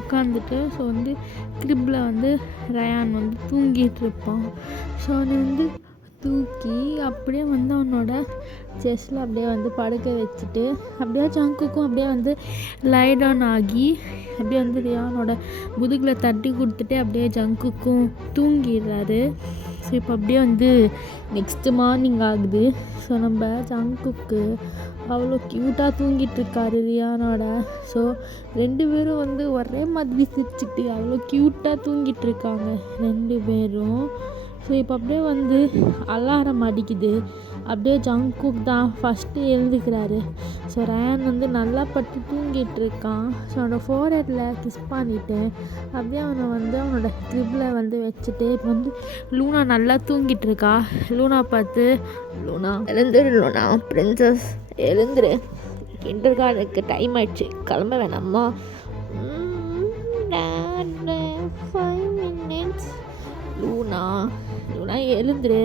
உட்காந்துட்டு ஸோ வந்து கிரிப்பில் வந்து ரயான் வந்து தூங்கிட்டு இருப்பான். ஸோ அது வந்து தூக்கி அப்படியே வந்து அவனோட செஸ்ட்டில் அப்படியே வந்து படுக்க வச்சுட்டு அப்படியே ஜங்குக்கும் அப்படியே வந்து லை டவுன் ஆகி அப்படியே வந்து ரியானோட முதுகில் தட்டி கொடுத்துட்டு அப்படியே ஜங்குக்கும் தூங்கிடுறாரு. ஸோ இப்போ அப்படியே வந்து நெக்ஸ்ட்டு மார்னிங் ஆகுது. ஸோ நம்ம ஜங்குக்கு அவ்வளோ க்யூட்டாக தூங்கிட்டுருக்காரு ரியானோட. ஸோ 2 பேரும் வந்து ஒரே மாதிரி சிரிச்சுக்கிட்டு அவ்வளோ க்யூட்டாக தூங்கிட்டுருக்காங்க 2 பேரும். ஸோ இப்போ அப்படியே வந்து அலாரம் அடிக்குது. அப்படியே ஜங்குக் தான் ஃபஸ்ட்டு எழுந்துக்கிறாரு. ஸோ ரயான் வந்து நல்லா பட்டு தூங்கிட்டு இருக்கான். ஸோ அவனோட ஃபோர்ஹெட்டில் கிஸ் பண்ணிவிட்டு அப்படியே அவனை வந்து அவனோட க்ரிப்பில் வந்து வச்சுட்டு இப்போ வந்து லூனா நல்லா தூங்கிட்டு இருக்கா. லூனா பார்த்து, லூனா எழுந்துரு, லூனா பிரின்சஸ் எழுந்துரு, கிண்டர் கார்டனுக்கு டைம் ஆயிடுச்சு, கிளம்ப வேணாமா? 5 minutes. லூனா லூனா எழுந்துரு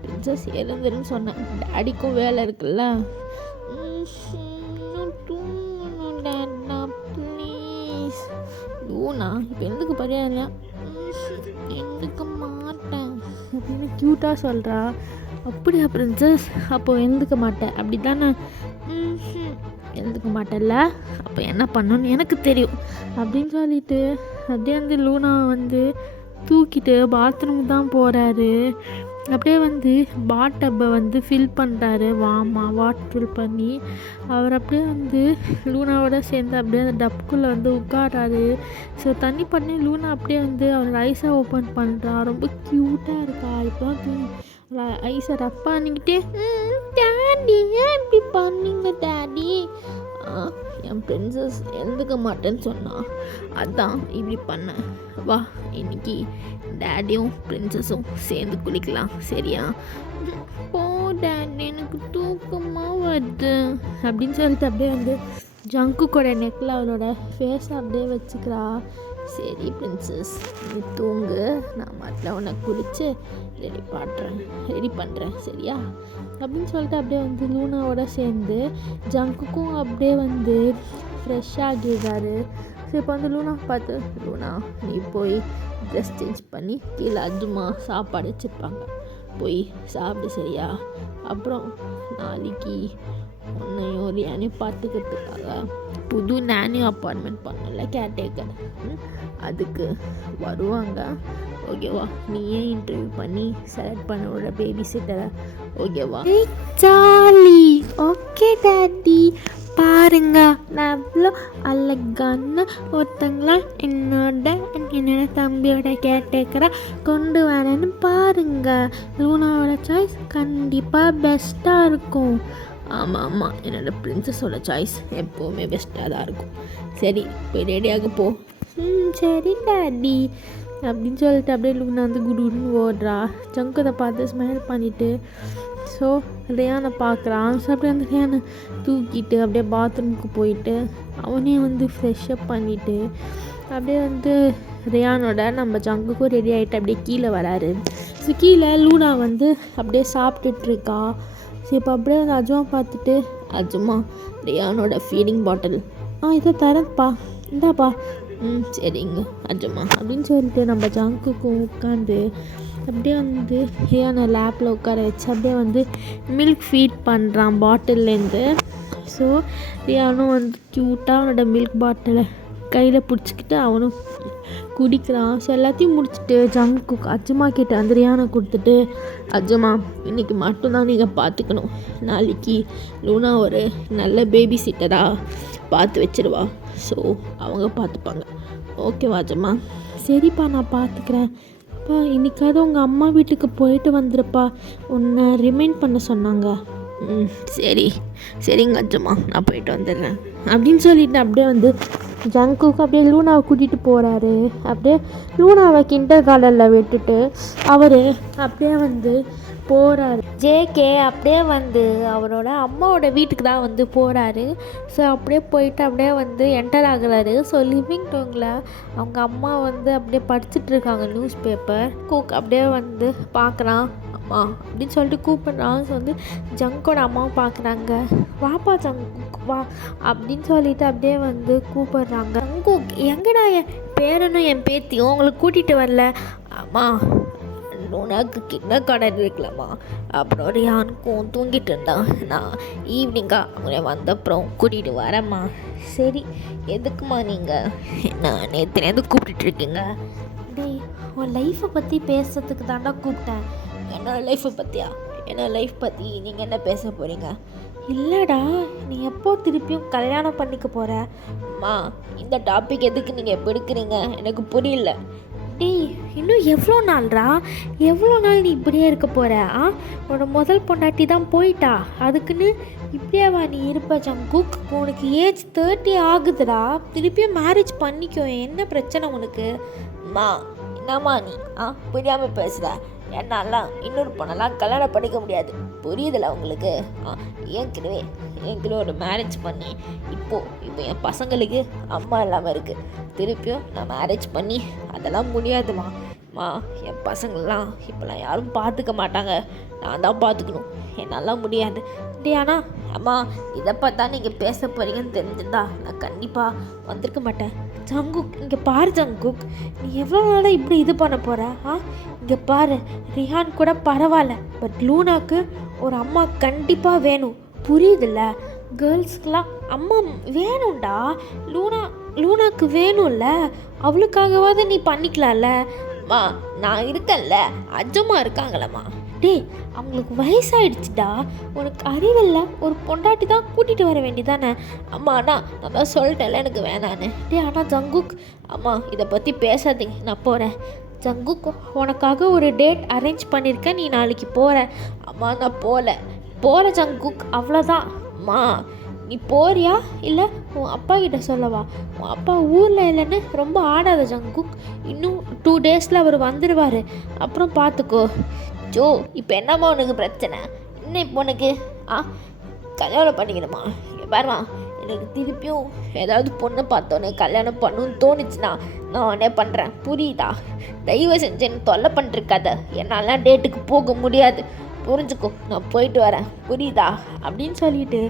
பிரின்சஸ் எழுந்துருன்னு சொன்னேன். டாடிக்கும் வேலை இருக்குல்ல. ப்ளீஸ் லூனா இப்போ எழுந்துக்க பரியா? எழுந்துக்க மாட்டேன் அப்படின்னு க்யூட்டாக சொல்கிறா. அப்படியா பிரின்சஸ், அப்போ எழுந்துக்க மாட்டேன் அப்படி தானே? எழுந்துக்க மாட்டேல்ல, அப்போ என்ன பண்ணணும்னு எனக்கு தெரியும் அப்படின்னு சொல்லிட்டு அப்படியே வந்து லூனா வந்து தூக்கிட்டு பாத்ரூமுக்கு தான் போகிறாரு. அப்படியே வந்து பாட்டப்பை வந்து ஃபில் பண்ணுறாரு. வாட்டர் ஃபில் பண்ணி அவர் அப்படியே வந்து லூனாவோட சேர்ந்து அப்படியே அந்த டப்புக்குள்ளே வந்து உட்காராரு. ஸோ தண்ணி பண்ணி லூனா அப்படியே வந்து அவர் ஐஸை ஓப்பன் பண்ணுறா. ரொம்ப க்யூட்டாக இருக்கா. இப்போ ஐஸை ரப் பண்ணிக்கிட்டே, டேடி ஏன் இப்படி பண்ணீங்க டேடி? என் பிரின்சஸ் எழுந்துக்க மாட்டேன்னு சொன்னான், அதான் இப்படி பண்ணேன். வா இன்னைக்கு டேடியும் பிரின்சஸும் சேர்ந்து குளிக்கலாம் சரியா? போ டேடி எனக்கு தூக்கமாக வருது அப்படின்னு சொல்லிட்டு அப்படியே வந்து ஜங்குக்கோட நெக்கில் அவளோட ஃபேஸை அப்படியே வச்சுக்கிறா. சரி பிரின்சஸ் நீ தூங்கு, நான் மாட்டில் உன்னை குளித்து ரெடி பண்ணுறேன் சரியா? அப்படின்னு சொல்லிட்டு அப்படியே வந்து லூனாவோட சேர்ந்து ஜங்குக்கும் அப்படியே வந்து ஃப்ரெஷ் ஆகிடுறாரு. ஸோ இப்போ வந்து லூனா பார்த்து, லூனா நீ போய் ட்ரெஸ் சேஞ்ச் பண்ணி கீழே அஜுமா சாப்பாடு வச்சுருப்பாங்க, போய் சாப்பிடு சரியா? அப்புறம் நாளைக்கு உன்னையும் ரியானையும் பார்த்துக்கிறதுக்காக புது நானியும் அப்பார்ட்மெண்ட் பண்ணல கேர்டேக்கர், அதுக்கு வருவாங்க ஓகேவா? நீயே இன்டர்வியூ பண்ணி செலக்ட் பண்ணோட பேபி சிட்டரை ஓகேவா? ஜாலி. ஓகே டாடி, பாருங்க நான் எவ்வளோ அழகான ஒருத்தங்களா என்னோட தம்பியோட கேர்டேக்கராக கொண்டு வரேன்னு பாருங்க. லூனாவோட சாய்ஸ் கண்டிப்பாக பெஸ்ட்டாக இருக்கும். ஆமாம் என்னோடய பிரின்சஸோட சாய்ஸ் எப்போவுமே பெஸ்ட்டாக தான் இருக்கும். சரி போய் ரெடியாக போ. சரி டாடி அப்படின்னு சொல்லிட்டு அப்படியே லூனா வந்து குடுன்னு ஓடுறா. ஜங்கதை பார்த்து ஸ்மைல் பண்ணிவிட்டு ஸோ ரியானை பார்க்குறான். ஸோ அப்படியே வந்து ரியானை தூக்கிட்டு அப்படியே பாத்ரூமுக்கு போயிட்டு அவனே வந்து ஃப்ரெஷ்அப் பண்ணிவிட்டு அப்படியே வந்து ரியானோட நம்ம ஜங்குக்கும் ரெடி ஆகிட்டு அப்படியே கீழே வராரு. ஸோ கீழே லூனா வந்து அப்படியே சாப்பிட்டுட்ருக்கா. ஸோ இப்போ அப்படியே வந்து அஜுமா பார்த்துட்டு, அஜுமா ரியானோட ஃபீடிங் பாட்டில் இதை தரேன்ப்பா, இந்தாப்பா. சரிங்க அஜுமா அப்படின்னு சொல்லிட்டு நம்ம ஜங்குக்கும் உட்காந்து அப்படியே வந்து ரியானை லேப்பில் உட்கார வச்சு அப்படியே வந்து மில்க் ஃபீட் பண்ணுறான் பாட்டில்லேருந்து. ஸோ ரியானும் வந்து க்யூட்டாக அவனோட மில்க் பாட்டிலை கையில் பிடிச்சிக்கிட்டு அவனும் குடிக்கிறான். ஸோ எல்லாத்தையும் முடிச்சுட்டு ஜங்குக்கு அஜுமா கிட்ட வந்து ரியானை கொடுத்துட்டு, அஜுமா இன்றைக்கி மட்டும்தான் நீங்கள் பார்த்துக்கணும், நாளைக்கு லூனா ஒரு நல்ல பேபி சிட்டராக பார்த்து வச்சிருவா, ஸோ அவங்க பார்த்துப்பாங்க ஓகேவா அஜுமா? சரிப்பா நான் பார்த்துக்கிறேன். அப்பா இன்றைக்காவது உங்கள் அம்மா வீட்டுக்கு போயிட்டு வந்துருப்பா, உன்னை ரிமைண்ட் பண்ண சொன்னாங்க. சரிங்க அஜுமா நான் போயிட்டு வந்துடுறேன் அப்படின்னு சொல்லிட்டு அப்படியே வந்து ஜங்குக்கு அப்படியே லூனாவை கூட்டிகிட்டு போகிறாரு. அப்படியே லூனாவை கிண்டர் கார்டனில் விட்டுட்டு அவர் அப்படியே வந்து போகிறாரு. ஜேகே அப்படியே வந்து அவரோட அம்மாவோட வீட்டுக்கு தான் வந்து போகிறாரு. ஸோ அப்படியே போயிட்டு அப்படியே வந்து என்டர் ஆகுறாரு. ஸோ லிவிங் ரூமில் அவங்க அம்மா வந்து அப்படியே படிச்சுட்ருக்காங்க நியூஸ் பேப்பர். குக் அப்படியே வந்து பார்க்குறான், அம்மா அப்படின்னு சொல்லிட்டு கூப்பிட்றான். ஸோ வந்து ஜங்கோட அம்மாவும் பார்க்குறாங்க, வாப்பா ஜங்குக் வா அப்படின்னு சொல்லிட்டு அப்படியே வந்து கூப்பிட்றாங்க. ஜங்குக் எங்கடா என் பேரனும் என் பேத்தியும் உங்களுக்கு கூட்டிகிட்டு வரல? அம்மா லூனாக்கு கிட்ன கடன் இருக்கலாமா. அப்புறம் ரியானுக்கும் தூங்கிட்டு இருந்தான். நான் ஈவினிங்காக அவங்கள வந்தப்புறம் கூட்டிகிட்டு வரேம்மா. சரி, எதுக்குமா நீங்கள் நான் நேற்றுலேருந்து கூப்பிட்டுட்ருக்கீங்க? டேய், உன் லைஃப்பை பற்றி பேசுறதுக்கு தாண்டா கூப்பிட்டேன். என்னோடய லைஃப்பை பற்றியா? என்னோடய லைஃப் பற்றி நீங்கள் என்ன பேச போகிறீங்க? இல்லைடா, நீ எப்போ திருப்பியும் கல்யாணம் பண்ணிக்க போகிற? அம்மா, இந்த டாபிக் எதுக்கு நீங்கள் எப்போ எடுக்கிறீங்க எனக்கு புரியல. டேய், இன்னும் எவ்வளோ நாள்ரா? எவ்வளோ நாள் நீ இப்படியே இருக்க போகிற? உன்னோட முதல் பொண்டாட்டி தான் போயிட்டா, அதுக்குன்னு இப்படியேவா நீ இருப்ப ஜங்குக்? உனக்கு ஏஜ் 30 ஆகுதுடா. திருப்பியும் மேரேஜ் பண்ணிக்கோ. என்ன பிரச்சனை உனக்கு? அம்மா, என்னம்மா நீ புரியாமல் பேசுகிற? என்னாலாம் இன்னொரு பொண்ணெல்லாம் கல்யாணம் பண்ணிக்க முடியாது, புரியுதில்ல உங்களுக்கு? ஏற்கனவே ஒரு மேரேஜ் பண்ணி இப்போ என் பசங்களுக்கு அம்மா இல்லாமல் இருக்குது. திருப்பியும் நான் மேரேஜ் பண்ணி அதெல்லாம் முடியாதுமா. என் பசங்கள்லாம் இப்போலாம் யாரும் பார்த்துக்க மாட்டாங்க, நான் தான் பார்த்துக்கணும். என்னால் முடியாது. டே, ஆனால் அம்மா, இதை பார்த்தா நீங்கள் பேச போகிறீங்கன்னு தெரிஞ்சிருந்தா நான் கண்டிப்பாக வந்திருக்க மாட்டேன். ஜங்குக், இங்கே பாரு ஜங்குக், நீ எவ்வளோ நாளாக இப்படி இது பண்ண போகிற? இங்கே பாரு, ரிஹான் கூட பரவாயில்ல, பட் லூனாக்கு ஒரு அம்மா கண்டிப்பாக வேணும், புரியுதில்ல? கேர்ள்ஸ்க்கெலாம் அம்மா வேணும்டா. லூனாக்கு வேணும்ல, அவளுக்காகவாது நீ பண்ணிக்கலாம்ல. அம்மா, நான் இருக்கேன்ல, அஜம்மா இருக்காங்களம்மா. டேய், அவங்களுக்கு வயசாயிடுச்சுடா, உனக்கு அறிவில்ல, ஒரு பொண்டாட்டி தான் கூட்டிகிட்டு வர வேண்டியதானே? அம்மா, நான் தான் சொல்லிட்டேன்ல எனக்கு வேணான்னு. டேய், ஆனால் ஜங்குக், அம்மா இதை பற்றி பேசாதீங்க, நான் போகிறேன். ஜங்குக், உனக்காக ஒரு டேட் அரேஞ்ச் பண்ணியிருக்கேன், நீ நாளைக்கு போகிற. அம்மா, நான் போகிற ஜங்குக், அவ்வளோதான். அம்மா, நீ போறியா இல்லை உன் அப்பா கிட்ட சொல்லவா? உன் அப்பா ஊரில் இல்லைன்னு ரொம்ப ஆடாத ஜங்குக். இன்னும் 2 டேஸில் அவர் வந்துடுவார், அப்புறம் பார்த்துக்கோ. ஜோ, இப்போ என்னம்மா உனக்கு பிரச்சனை? இன்னும் இப்போ உனக்கு கல்யாணம் பண்ணிக்கணுமா? இங்கே பாருமா, எனக்கு திருப்பியும் ஏதாவது பொண்ணை பார்த்தோன்னே கல்யாணம் பண்ணணும்னு தோணுச்சுன்னா நான் உடனே பண்ணுறேன், புரியுதா? தயவு செஞ்சு எனக்கு தொல்லை பண்ணிருக்காத, என்னால் டேட்டுக்கு போக முடியாது, புரிஞ்சுக்கோ. நான் போயிட்டு வரேன், புரியுதா? அப்படின்னு சொல்லிட்டு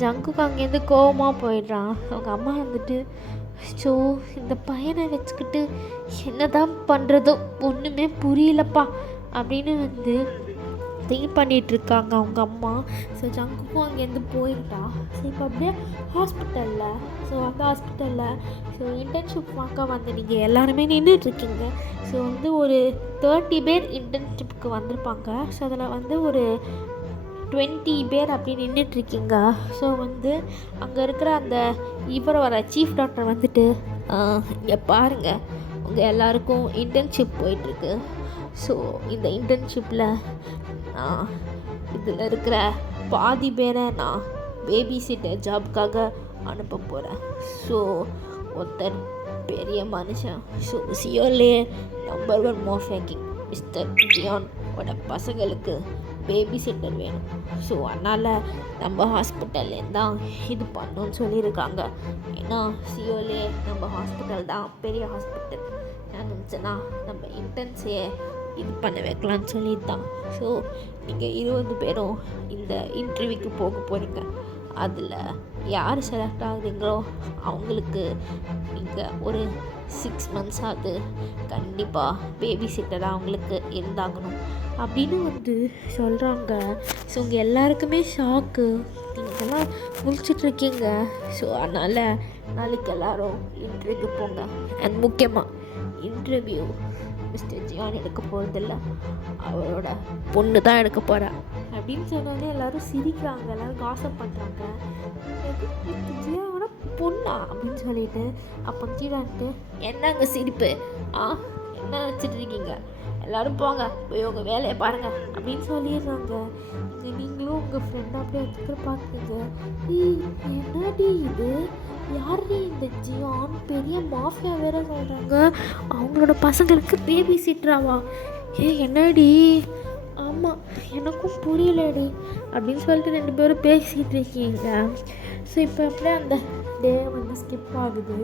ஜங்குக்கு அங்கேருந்து கோவமாக போயிடுறான். அவங்க அம்மா வந்துட்டு, ஸோ இந்த பையனை வச்சுக்கிட்டு என்ன தான் பண்ணுறதோ ஒன்றுமே புரியலப்பா அப்படின்னு வந்து திங்க் பண்ணிகிட்ருக்காங்க அவங்க அம்மா. ஸோ ஜங்குக்கும் அங்கேருந்து போயிட்டா. ஸோ இப்போ அப்படியே ஹாஸ்பிட்டலில், ஸோ அந்த ஹாஸ்பிட்டலில் ஸோ இன்டர்ன்ஷிப் பார்க்க வந்து நீங்கள் எல்லாருமே நின்றுட்டுருக்கீங்க. ஸோ வந்து ஒரு 30 பேர் இன்டர்ன்ஷிப்புக்கு வந்திருப்பாங்க. ஸோ அதில் வந்து ஒரு 20 பேர் அப்படி நின்றுட்டுருக்கீங்க. ஸோ வந்து அங்கே இருக்கிற அந்த வர சீஃப் டாக்டர் வந்துட்டு, இங்கே பாருங்கள், உங்கள் எல்லாருக்கும் இன்டர்ன்ஷிப் போயிட்டுருக்கு. ஸோ இந்த இன்டர்ன்ஷிப்பில் நான் இதில் இருக்கிற பாதி பேரை நான் பேபி சிட்டர் ஜாப்காக அனுப்ப போகிறேன். ஸோ ஒருத்தர் பெரிய மனுஷன், ஸோ சியோலே நம்பர் 1 மோஃபேக்கிங் மிஸ்டர் ஜியானோட பசங்களுக்கு பேபி சிட்டர் வேணும். ஸோ அதனால் நம்ம ஹாஸ்பிட்டல்லேருந்து தான் இது பண்ணணும்னு சொல்லியிருக்காங்க. ஏன்னா சியோலே நம்ம ஹாஸ்பிட்டல் தான் பெரிய ஹாஸ்பிட்டல். நான் நினச்சேன்னா நம்ம இன்டர்ன்ஸே இது பண்ண வைக்கலான்னு சொல்லியிருந்தான். ஸோ நீங்கள் 20 பேரும் இந்த இன்டர்வியூக்கு போக போகிறீங்க. அதில் யார் செலக்ட் ஆகுதுங்களோ அவங்களுக்கு நீங்கள் ஒரு 6 months ஆகுது கண்டிப்பாக பேபி சிட்டராக அவங்களுக்கு இருந்தாகணும் அப்படின்னு வந்து சொல்கிறாங்க. ஸோ உங்கள் எல்லாருக்குமே ஷாக்கு, நீங்கள்லாம் முடிச்சிட்ருக்கீங்க. ஸோ அதனால் நாளைக்கு எல்லோரும் இன்டர்வியூக்கு போங்க. அண்ட் முக்கியமாக இன்டர்வியூ மிஸ்டர் ஜியான் எடுக்க போகிறதில்ல, அவரோட பொண்ணு தான் எடுக்க போகிறா அப்படின்னு சொன்னோடனே எல்லோரும் சிரிக்கிறாங்க, எல்லோரும் காசப் பண்ணுறாங்க. மிஸ்டர் ஜியானோட பொண்ணா அப்படின்னு சொல்லிட்டு அப்போ கீழான்ட்டு, என்னங்க சிரிப்பு? என்ன நினச்சிட்டு இருக்கீங்க? எல்லோரும் போங்க, போய் உங்கள் வேலையை பாருங்கள் அப்படின்னு சொல்லிடுறாங்க. நீங்களும் உங்கள் ஃப்ரெண்டாக அப்படியே எடுத்துக்கிற பார்க்குறீங்க. என்னடி இது, யாரு இந்த ஜியான்? பெரிய மாஃபியா வேற சொல்கிறாங்க, அவங்களோட பசங்களுக்கு பேபி சிட்ராவா? என்னடி? ஆமாம், எனக்கும் புரியலடி அப்படின்னு சொல்லிட்டு 2 பேரும் பேசிகிட்டு இருக்கீங்க. ஸோ இப்போ அப்படியே அந்த டே வந்து ஸ்கிப் ஆகுது.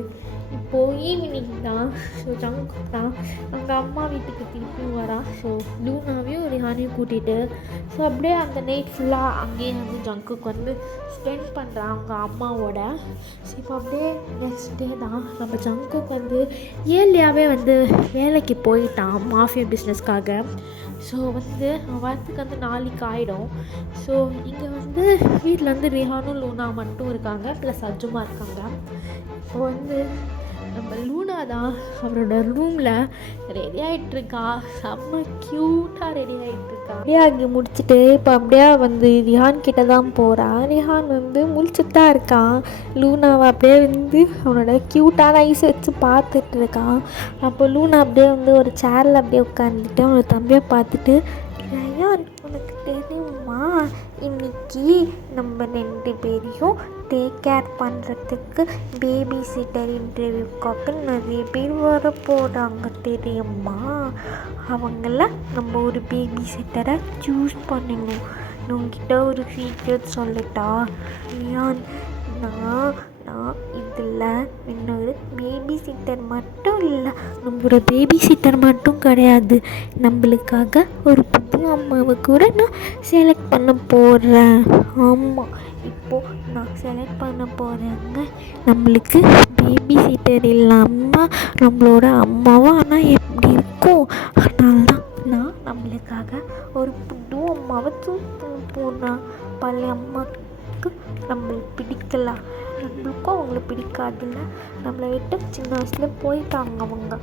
இப்போது ஈவினிங் தான். ஸோ ஜங்க் தான் அவங்க அம்மா வீட்டுக்கு திருப்பியும் வரா. ஸோ லூனாவையும் ரிஹானையும் கூட்டிகிட்டு ஸோ அப்படியே அந்த நைட் ஃபுல்லாக அங்கேயே வந்து ஜங்குக்கு வந்து ஸ்பெண்ட் பண்ணுறான் அவங்க அம்மாவோட. ஸோ இப்போ அப்படியே நெக்ஸ்ட் டே தான் நம்ம ஜங்குக்கு வந்து ஏர்லியாகவே வந்து வேலைக்கு போயிட்டான் மாஃபியா பிஸ்னஸ்க்காக. ஸோ வந்து அவன் வரத்துக்கு வந்து நாளைக்கு ஆகிடும். ஸோ இங்கே வந்து வீட்டில் வந்து ரிஹானும் லூனா மட்டும் இருக்காங்க, ப்ளஸ் அஜுமா இருக்காங்க. இப்போ வந்து நம்ம லூனா தான் அவரோட ரூமில் ரெடி ஆகிட்டுருக்கா. செம்ம க்யூட்டாக ரெடி ஆகிட்டுருக்கா. ரெடி ஆகி முடிச்சுட்டு இப்போ அப்படியே வந்து ரிஹான் கிட்ட தான் போகிறான். ரிஹான் வந்து முழிச்சுட்டு தான் இருக்கான். லூனாவை அப்படியே வந்து அவனோட க்யூட்டான ஐஸ் வச்சு பார்த்துட்ருக்கான். அப்போ லூனா அப்படியே வந்து ஒரு சேரில் அப்படியே உட்காந்துட்டு அவனோட தம்பியை பார்த்துட்டு, ரிஹான் உனக்கு தெரியுமா இன்னைக்கு நம்ம 2 பேரையும் டேக் கேர் பண்ணுறதுக்கு பேபி சிட்டர் இன்டர்வியூக்காக நிறைய பேர் வர போகிறாங்க தெரியுமா? அவங்கள நம்ம ஒரு பேபி சிட்டரை சூஸ் பண்ணணும். உங்ககிட்ட ஒரு சீக்ரெட் சொல்லட்டா ரியான்? நான் இதில் இன்னொரு பேபி சிட்டர் மட்டும் இல்லை, நம்மளோட பேபி சிட்டர் மட்டும் கிடையாது, நம்மளுக்காக ஒரு புது அம்மாவை கூட நான் செலக்ட் பண்ண போகிறேன். ஆமாம், இப்போது நான் செலக்ட் பண்ண போகிறேங்க நம்மளுக்கு பேபி சிட்டர் இல்லாமல் நம்மளோட அம்மாவும். ஆனால் எப்படி இருக்கும்? அதனால தான் நான் நம்மளுக்காக ஒரு புது அம்மாவை சூஸ் பண்ண போகிறேன். பழைய அம்மாவுக்கு நம்மளுக்கு பிடிக்கலாம், நம்மளுக்கும் அவங்கள பிடிக்காதுல்ல. நம்மளை விட்டு சின்ன வயசில் போயிட்டாங்க அவங்க.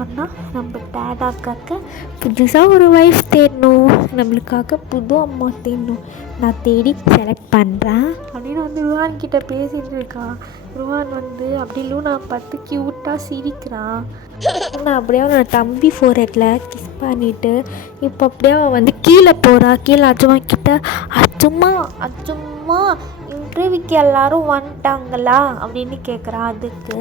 ஆனால் நம்ம டேடாக்காக புதுசாக ஒரு ஒய்ஃப் தேடணும், நம்மளுக்காக புது அம்மா தேடணும். நான் தேடி செலக்ட் பண்ணுறேன் அப்படின்னு வந்து ருவான் கிட்டே பேசிகிட்டு இருக்கான். ருவான் வந்து அப்படி லூனா பார்த்து க்யூட்டாக சிரிக்கிறான். நான் அப்படியே அவனோட தம்பி ஃபோர்ஹெட்டில் கிஸ் பண்ணிவிட்டு இப்போ அப்படியே அவன் வந்து கீழே போகிறா. கீழே அஜுமா கிட்ட, அஜுமா இன்டர்வியூக்கு எல்லோரும் வந்துட்டாங்களா அப்படின்னு கேட்குறா. அதுக்கு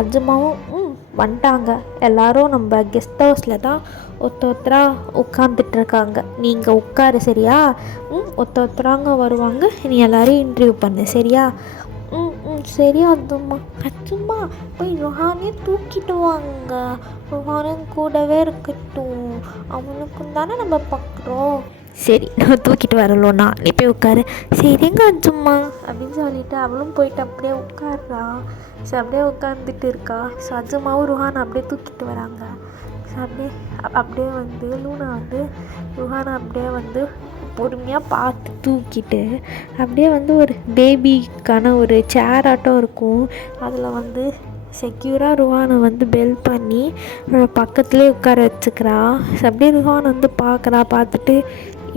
அஜுமாவும் வந்துட்டாங்க, எல்லோரும் நம்ம கெஸ்ட் ஹவுஸில் தான் ஒருத்தராக உட்காந்துட்ருக்காங்க, நீங்கள் உட்காரு சரியா? ஒருத்தராங்க வருவாங்க, நீ எல்லோரும் இன்டர்வியூ பண்ணு சரியா? சரி அஜுமா போய் ருஹானே தூக்கிட்டு வாங்க, ருஹானும் கூடவே இருக்கட்டும், அவனுக்கும் தானே நம்ம பார்க்குறோம். சரி நான் தூக்கிட்டு வரலோண்ணா, நீ போய் உட்காரு. சரிங்க அஜுமா அப்படின்னு சொல்லிட்டு அவளும் போயிட்டு அப்படியே உட்கார்றா. ஸோ அப்படியே உட்காந்துட்டு இருக்கா. ஸோ அஜுமாவும் ருஹானை அப்படியே தூக்கிட்டு வராங்க. ஸோ அப்படியே வந்து லூனா வந்து ருஹானை அப்படியே வந்து பொறுமையாக பார்த்து தூக்கிட்டு அப்படியே வந்து ஒரு பேபிக்கான ஒரு சேர் ஆட்டம் இருக்கும், அதில் வந்து செக்யூராக ருஹானை வந்து பெல் பண்ணி பக்கத்துலேயே உட்கார வச்சுக்கிறா. ஸோ அப்படியே ருஹான் வந்து பார்த்துட்டு,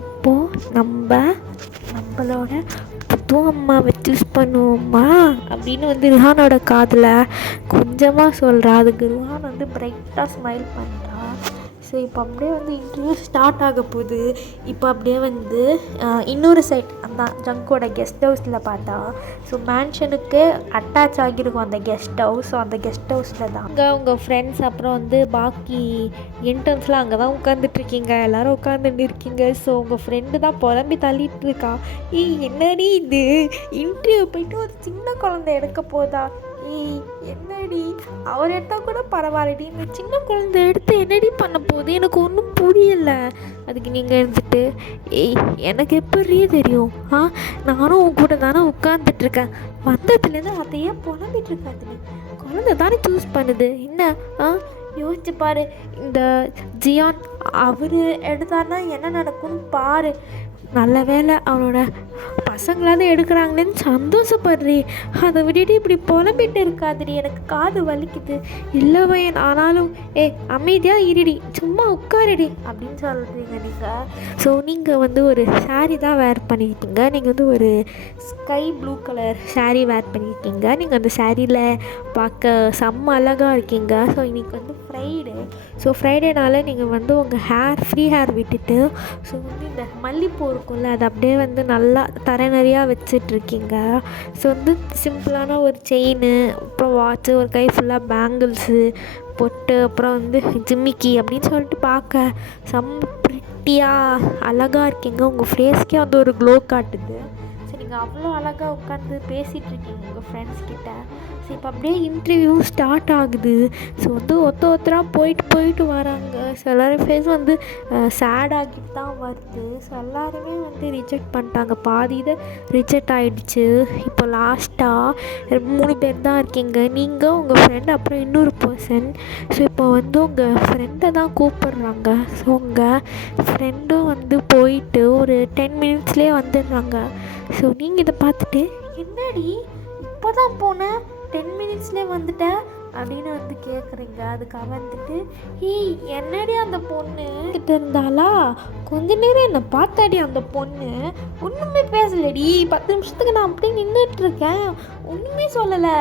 இப்போது நம்மளோட புது அம்மாவை சூஸ் பண்ணுவோமா அப்படின்னு வந்து ருஹானோட காதில் கொஞ்சமாக சொல்கிறா. அதுக்கு ருஹான் வந்து பிரைட்டாக ஸ்மைல் பண்ணுறா. ஸோ இப்போ அப்படியே வந்து இன்டர்வியூ ஸ்டார்ட் ஆக போகுது. இப்போ அப்படியே வந்து இன்னொரு சைட் அந்த ஜங்கோட கெஸ்ட் ஹவுஸில் பார்த்தா, ஸோ மேன்ஷனுக்கு அட்டாச் ஆகியிருக்கும் அந்த கெஸ்ட் ஹவுஸ். ஸோ அந்த கெஸ்ட் ஹவுஸில் தான் அங்கே உங்கள் ஃப்ரெண்ட்ஸ் அப்புறம் வந்து பாக்கி இன்டர்ன்ஸ்லாம் அங்கே தான் உட்காந்துட்ருக்கீங்க, எல்லோரும் உட்காந்துட்டு இருக்கீங்க. ஸோ உங்கள் ஃப்ரெண்டு தான் புலம்பி தள்ளிட்டு இருக்கா. என்னடி இது, இன்டர்வியூ போயிட்டு ஒரு சின்ன குழந்தை எடுக்க போதா? என்னடி அவர் எடுத்தால் கூட பரவாயில்லடி, இந்த சின்ன குழந்தை எடுத்து என்னடி பண்ண போகுது, எனக்கு ஒன்றும் புரியலை. அதுக்கு நீங்கள் இருந்துட்டு, எனக்கு எப்படி தெரியும், நானும் உன் கூட தானே உட்காந்துட்ருக்கேன், வந்ததுலேருந்து அதையே புலம்பிட்டுருக்காது, குழந்தை தானே சூஸ் பண்ணுது, என்ன யோசிச்சு பாரு. இந்த ஜியான் அவர் எடுத்தாருன்னா என்ன நடக்கும்னு பாரு. நல்ல வேலை அவனோட பசங்களாவது எடுக்கிறாங்களேன்னு சந்தோஷப்படுறி, அதை விட்டுட்டு இப்படி புலம்பிட்டு இருக்காதுடி, எனக்கு காது வலிக்குது. இல்லை வயன், ஆனாலும் அமைதியாக இருடி, சும்மா உட்காருடி அப்படின்னு சொல்கிறீங்க நீங்கள். ஸோ நீங்கள் வந்து ஒரு சாரீ தான் வேர் பண்ணிக்கிட்டீங்க, நீங்கள் வந்து ஒரு ஸ்கை ப்ளூ கலர் சாரீ வேர் பண்ணிக்கிட்டீங்க. நீங்கள் அந்த சாரியில் பார்க்க செம்ம அழகாக இருக்கீங்க. ஸோ இன்றைக்கி வந்து ஃப்ரைடே. ஸோ ஃப்ரைடேனால நீங்கள் வந்து உங்கள் ஃப்ரீ ஹேர் விட்டுட்டு, ஸோ வந்து இந்த மல்லிப்பூ இருக்கும்ல, அதை அப்படியே வந்து நல்லா தரை நிறையா வச்சிட்ருக்கீங்க. ஸோ வந்து சிம்பிளான ஒரு செயின், அப்புறம் வாட்ச்சு, ஒரு கை ஃபுல்லாக பேங்கிள்ஸு பொட்டு, அப்புறம் வந்து ஜிம்மிக்கி அப்படின்னு சொல்லிட்டு பார்க்க செம்ம ப்ரிட்டியாக அழகாக இருக்கீங்க. உங்கள் ஃபேஸ்க்கே வந்து ஒரு க்ளோ காட்டுது. நீங்கள் அவ்வளோ அழகாக உட்காந்து பேசிகிட்டு இருக்கீங்க உங்கள் ஃப்ரெண்ட்ஸ் கிட்ட. ஸோ இப்போ அப்படியே இன்டர்வியூ ஸ்டார்ட் ஆகுது. ஸோ வந்து ஒருத்தராக போயிட்டு வராங்க. ஸோ எல்லோரும் ஃபேஸ் வந்து சேட் ஆகிட்டு தான் வருது. ஸோ எல்லாருமே வந்து ரிஜெக்ட் பண்ணிட்டாங்க. பாதி இதை ரிஜெக்ட் ஆகிடுச்சு. இப்போ லாஸ்ட்டாக 3 பேர் தான் இருக்கீங்க, நீங்கள், உங்கள் ஃப்ரெண்ட், அப்புறம் இன்னொரு பர்சன். ஸோ இப்போ வந்து உங்கள் ஃப்ரெண்டை தான் கூப்பிடுறாங்க. ஸோ உங்கள் ஃப்ரெண்டும் வந்து போயிட்டு ஒரு 10 மினிட்ஸ்லேயே வந்துடுறாங்க. ஸோ நீங்கள் இதை பார்த்துட்டு, என்னடி இப்போ தான் போனேன் 10 மினிட்ஸ்லேயே வந்துட்டேன் அப்படின்னு வந்து கேட்குறீங்க. அதுக்காக வந்துட்டு, ஏய் என்னடி அந்த பொண்ணு கிட்ட இருந்தாலா, கொஞ்ச நேரம் என்னை பார்த்தாடி அந்த பொண்ணு, ஒன்றுமே பேசலடி, 10 நிமிஷத்துக்கு நான் அப்படியே நின்றுட்டுருக்கேன், ஒன்றுமே சொல்லலை.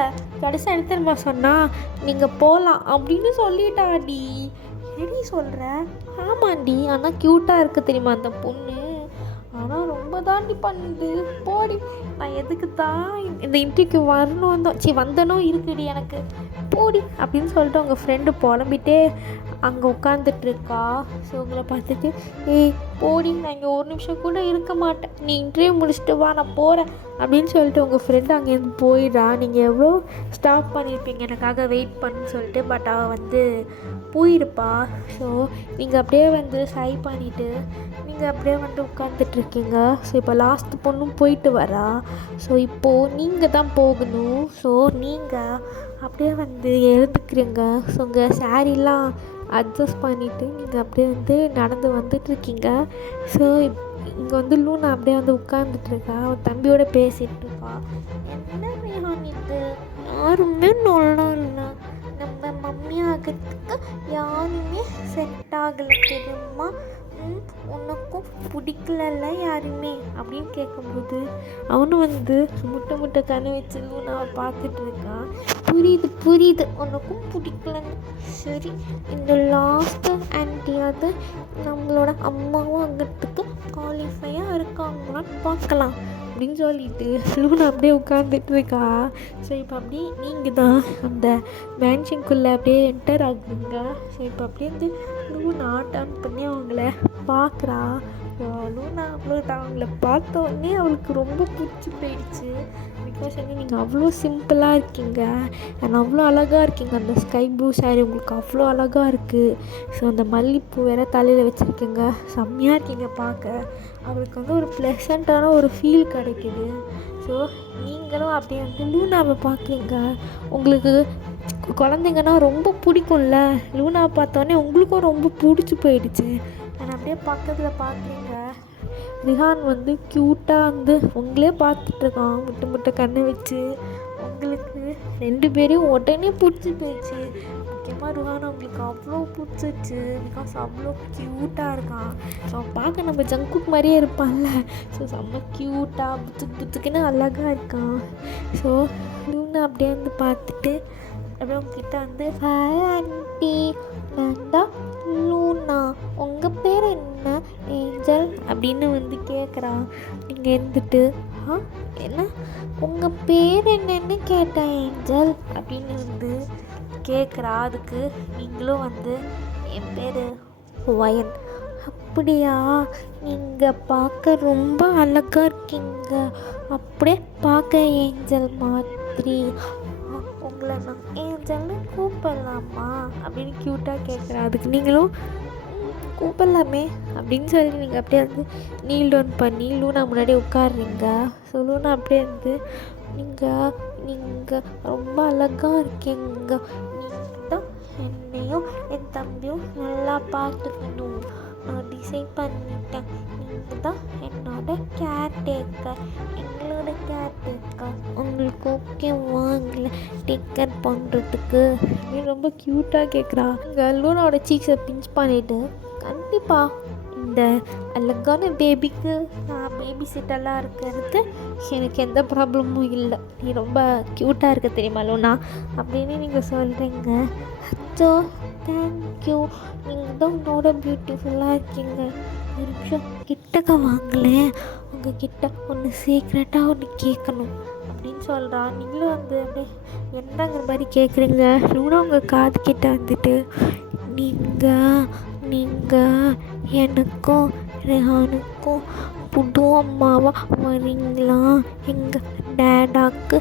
கடைசியாக என்ன தெரியுமா சொன்னா, நீங்கள் போகலாம் அப்படின்னு சொல்லிட்டாடி. எப்படி சொல்கிற? ஆமாண்டி, ஆனால் க்யூட்டாக இருக்குது தெரியுமா அந்த பொண்ணு, ஆனால் ரொம்ப தாண்டி பண்ணுது. போடி, நான் எதுக்கு தான் இந்த இன்டர்வியூக்கு வரணும் தான் வந்தனோ இருக்குடி எனக்கு, போடி அப்படின்னு சொல்லிட்டு உங்கள் ஃப்ரெண்டு புலம்பிட்டே அங்கே உட்காந்துட்ருக்கா. ஸோ உங்களை பார்த்துட்டு, ஏய் போடி, நான் இங்கே ஒரு நிமிஷம் கூட இருக்க மாட்டேன், நீ இன்டர்வியூ முடிச்சுட்டு வா, நான் போகிறேன் அப்படின்னு சொல்லிட்டு உங்கள் ஃப்ரெண்டு அங்கேருந்து போயிடா. நீங்கள் எவ்வளோ ஸ்டாப் பண்ணியிருப்பீங்க எனக்காக வெயிட் பண்ணுன்னு சொல்லிட்டு, பட் அவள் வந்து போயிருப்பா. ஸோ நீங்கள் அப்படியே வந்து சை பண்ணிவிட்டு நீங்கள் அப்படியே வந்து உட்காந்துட்ருக்கீங்க. ஸோ இப்போ லாஸ்ட் பொண்ணும் போயிட்டு வரா. ஸோ இப்போது நீங்கள் தான் போகணும். ஸோ நீங்கள் அப்படியே வந்து எழுந்துக்கிறீங்க. ஸோ உங்கள் சாரீலாம் அட்ஜஸ்ட் பண்ணிவிட்டு நீங்கள் அப்படியே வந்து நடந்து வந்துட்டுருக்கீங்க. ஸோ இங்கே வந்து லூனா அப்படியே வந்து உட்காந்துட்ருக்கா, அவன் தம்பியோட பேசிகிட்டு இருக்கா. என்ன ரேஹான் இது, யாருமே நல்லா இல்லை, நம்ம மம்மி ஆகிறதுக்கு யாருமே செட் ஆகலை தெரியுமா, உனக்கும் பிடிக்கலல்ல யாருமே அப்படின்னு கேட்கும்போது அவனும் வந்து முட்டை கண்ணு வச்சு லூனாவை பார்த்துட்டு இருக்கான். புரியுது உனக்கும் பிடிக்கலன்னு. சரி, இந்த லாஸ்ட்டு ஆன்ட்டியாவது நம்மளோட அம்மாவும் அங்கிறதுக்கு குவாலிஃபையாக இருக்காங்களான்னு பார்க்கலாம் அப்படின்னு சொல்லிட்டு லூனா அப்படியே உட்காந்துட்டு இருக்கா. ஸோ இப்போ அப்படியே நீங்கள் தான் அந்த மேன்ஷனுக்குள்ளே அப்படியே என்டர் ஆகுதுங்க. ஸோ இப்போ அப்படியே வந்து லூனா டர்ன் பண்ணி அவங்கள பார்க்குறா. லூனா அவ்வளோ அவங்கள பார்த்த உடனே அவளுக்கு ரொம்ப பிடிச்சி போயிடுச்சு. பிகாஸ் வந்து நீங்கள் அவ்வளோ சிம்பிளாக இருக்கீங்க அண்ட் அவ்வளோ அழகாக இருக்கீங்க. அந்த ஸ்கை ப்ளூ சாரீ உங்களுக்கு அவ்வளோ அழகாக இருக்குது. ஸோ அந்த மல்லிப்பூ வேறு தலையில் வச்சுருக்கீங்க, செம்மையாக இருக்கீங்க பார்க்க. அவளுக்கு வந்து ஒரு ப்ளசண்ட்டான ஒரு ஃபீல் கிடைக்குது. ஸோ நீங்களும் அப்படியே வந்து லூனாவை பார்க்குறீங்க. உங்களுக்கு குழந்தைங்கன்னா ரொம்ப பிடிக்கும்ல, லூனாவை பார்த்தோன்னே உங்களுக்கும் ரொம்ப பிடிச்சி போயிடுச்சு. நான் அப்படியே பக்கத்தில் பார்க்குறீங்க. ரிஹான் வந்து க்யூட்டாக வந்து உங்களே பார்த்துட்ருக்கான் முட்டை கண்ணை வச்சு. உங்களுக்கு 2 பேரையும் உடனே பிடிச்சி போயிடுச்சு. முக்கியமாக ரிஹான் அவங்களுக்கு அவ்வளோ பிடிச்சிருச்சு. பிகாஸ் அவ்வளோ க்யூட்டாக இருக்கான். ஸோ பார்க்க நம்ம ஜங்குக் மாதிரியே இருப்பான்ல. ஸோ செம்ம க்யூட்டாக புத்துக்குன்னு அழகாக இருக்கான். ஸோ லூனா அப்படியே வந்து பார்த்துட்டு அப்படியே உங்ககிட்ட வந்து, ஹாய் ஆண்டி, நான் தான் லூனா, உங்கள் பேர் என்ன, ஏஞ்சல் அப்படின்னு வந்து கேட்குறான். நீங்கள் இருந்துட்டு, என்ன உங்கள் பேர் என்னன்னு கேட்டேன் ஏஞ்சல் அப்படின்னு வந்து கேட்குறா. அதுக்கு நீங்களும் வந்து, என் பேர் வயன். அப்படியா, நீங்கள் பார்க்க ரொம்ப அழகாக இருக்கீங்க, அப்படியே பார்க்க ஏஞ்சல் மாதிரி, உங்களை நான் ஏஞ்சல்னு கூப்பிடலாமா அப்படின்னு க்யூட்டாக கேட்குறா. அதுக்கு நீங்களும் கூப்பிடலாமே அப்படின்னு சொல்லி நீங்கள் அப்படியே வந்து நீல் டவுன் பண்ணி லூனா முன்னாடி உட்காடுறீங்க. ஸோ லூனா அப்படியே வந்து, நீங்கள் ரொம்ப அழகாக இருக்கீங்க, நீங்கள் தான் என்னையும் என் தம்பியும் நல்லா பார்த்துக்கணும், நான் டிசைட் பண்ணிட்டேன், நீங்கள் தான் என்னோட கேர்டேக்கர், எங்களோட கேர்டேக்கர், உங்களுக்கு ஓகேவா எங்களை டேக்கர் பண்ணுறதுக்கு அப்படின்னு ரொம்ப க்யூட்டாக கேட்குறா. இங்கே லூனாவோட சீக்ஸை பிஞ்ச் பண்ணிவிட்டு, கண்டிப்பாக இந்த அழகான பேபிக்கு நான் பேபி சிட்டெல்லாம் இருக்கிறதுக்கு எனக்கு எந்த ப்ராப்ளமும் இல்லை, நீ ரொம்ப க்யூட்டாக இருக்க தெரியுமா லூனா அப்படின்னு நீங்கள் சொல்கிறீங்க. அச்சோ தேங்க்யூ, நீங்கள் தான் உன்னோட பியூட்டிஃபுல்லாக இருக்கீங்க. ஒரு நிமிஷம் கிட்டக்க வாங்களேன், உங்ககிட்ட ஒன்று சீக்ரெட்டாக ஒன்று கேட்கணும் அப்படின்னு சொல்கிறா. நீங்களும் வந்து அப்படியே என்னங்கிற மாதிரி கேட்குறீங்க. லூனா உங்கள் காது கிட்ட வந்துட்டு, நீங்கள் எனக்கும் ரிஹானுக்கும் புது அம்மாவாக வரீங்களா? எங்கள் டேடாக்கு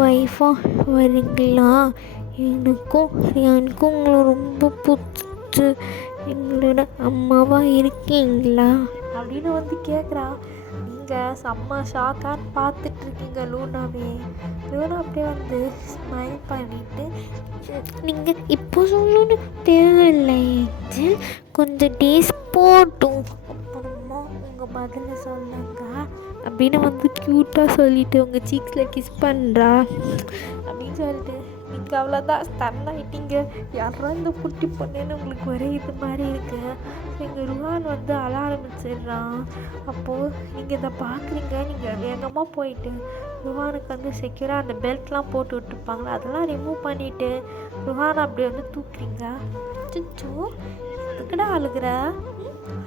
ஒய்ஃபாக வரீங்களா? எனக்கும் உங்களை ரொம்ப பிடிச்சி எங்களோட அம்மாவாக இருக்கீங்களா அப்படின்னு வந்து கேட்குறா. நீங்கள் செம்ம ஷாக்கான்னு பார்த்துட்ருக்கீங்க லூனாவே. லூனா அப்படியே வந்து ஸ்மைல் பண்ணிவிட்டு, நீங்கள் இப்போ சொல்லணும் தேவையில்லை ஏஞ்சல், கொஞ்சம் டேஸ் போட்டும் அப்புறமா உங்கள் பதிலை சொல்லுங்க அப்படின்னு வந்து க்யூட்டாக சொல்லிவிட்டு உங்கள் சீக்ஸில் கிஸ் பண்ணுறா. அப்படின்னு சொல்லிட்டு நீங்கள் அவ்வளோதான் ஸ்டன் ஆகிட்டீங்க. யாரா இந்த குட்டி பொண்ணுன்னு உங்களுக்கு ஒரே இது மாதிரி இருக்கு. எங்கள் ருஹான் வந்து அழ ஆரம்பிச்சிடுறான். அப்போது நீங்கள் இதை பார்க்குறீங்க. நீங்கள் வேகமாக போயிட்டு ருஹானுக்கு வந்து செக்யூராக அந்த பெல்ட்லாம் போட்டு விட்டுருப்பாங்களே அதெல்லாம் ரிமூவ் பண்ணிவிட்டு ருஹானை அப்படி வந்து தூக்குறீங்க. அச்சோ எதுக்குடா அழுகிற?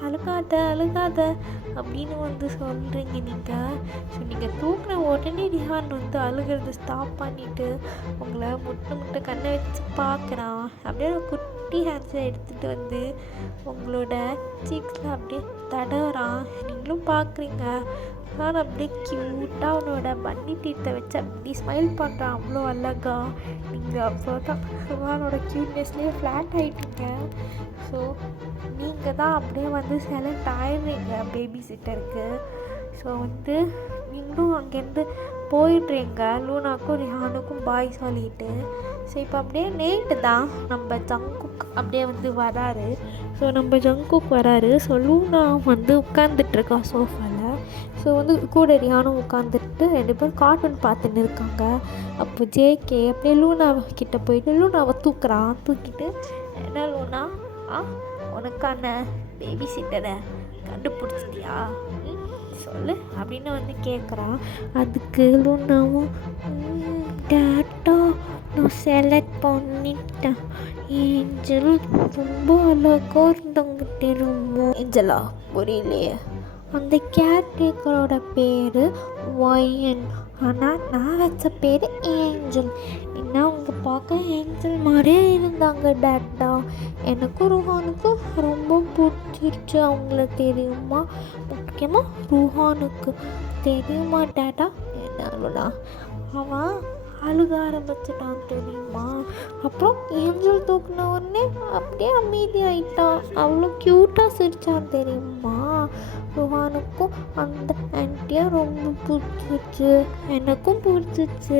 அழுகாத அப்படின்னு வந்து சொல்கிறீங்க நீங்கள். ஸோ நீங்கள் தூக்குன உடனே ரிஹான் வந்து அழுகிறது ஸ்டாப் பண்ணிவிட்டு உங்களை முட்டை கண்ணை வச்சு பார்க்குறான். அப்படியே ஒரு குட்டி ஹேண்ட்ஸை எடுத்துகிட்டு வந்து உங்களோட சீக்ஸில் அப்படியே தடவுறான். நீங்களும் பார்க்குறீங்க. நான் அப்படியே க்யூட்டாக அவனோட பன்னி டீத்தை வச்சு அப்படி ஸ்மைல் பண்ணுறான் அவ்வளோ அழகா. நீங்கள் அப்போ தான் ருஹானோட க்யூட்னஸ்லேயே ஃப்ளாட் ஆகிட்டீங்க. ஸோ நீங்கள் தான் அப்படியே வந்து செலக்ட் ஆயிடுறீங்க பேபி சிட்டருக்கு. ஸோ வந்து நீங்களும் அங்கேருந்து போயிடுறீங்க லூனாக்கும் ரிஹானுக்கும் பாய் சொல்லிட்டு. ஸோ இப்போ அப்படியே நேட்டு தான் நம்ம ஜங்குக் அப்படியே வந்து வராரு. ஸோ நம்ம ஜங்குக் வராரு. ஸோ லூனா வந்து உட்காந்துட்ருக்கா சோஃபாவில். ஸோ வந்து கூட ரிஹானும் உட்காந்துட்டு 2 பேரும் கார்ட்டூன் பார்த்துன்னு இருக்காங்க. அப்போ ஜேகே அப்படியே லூனா கிட்டே போயிட்டு லூனாவை தூக்கிட்டு, என்ன லூனா உனக்கான பேபி சிட்டரை கண்டுபிடிச்சிட்டியா சொல்லு அப்படின்னு வந்து கேட்குறான். அதுக்கு லூனாவும் டேட்டா நான் செலக்ட் பண்ணிட்டேன். ஏஞ்சல் ரொம்ப அழகாக இருந்தாங்க தெரியுமோ? ஏஞ்சலா புரியலையே. அந்த கேர்டேக்கரோட பேர் ஒயன், ஆனால் நான் வச்ச பேர் ஏஞ்சல். என்ன அவங்க பார்க்க ஏஞ்சல் மாதிரியே இருந்தாங்க டேட்டா. எனக்கும் ருஹானுக்கும் ரொம்ப பிடிச்சிருச்சு அவங்கள தெரியுமா? முக்கியமாக ருஹானுக்கு தெரியுமா டேட்டா? என்ன அவன் அழுக ஆரம்பிச்சிட்டான் தெரியுமா? அப்புறம் ஏஞ்சல் தூக்குன உடனே அப்படியே அமைதியாயிட்டான். அவ்வளோ க்யூட்டாக சிரிச்சான் தெரியுமா? ருஹானுக்கும் அந்த ஆன்ட்டியை ரொம்ப பிடிச்சிச்சு, எனக்கும் பிடிச்சிச்சு,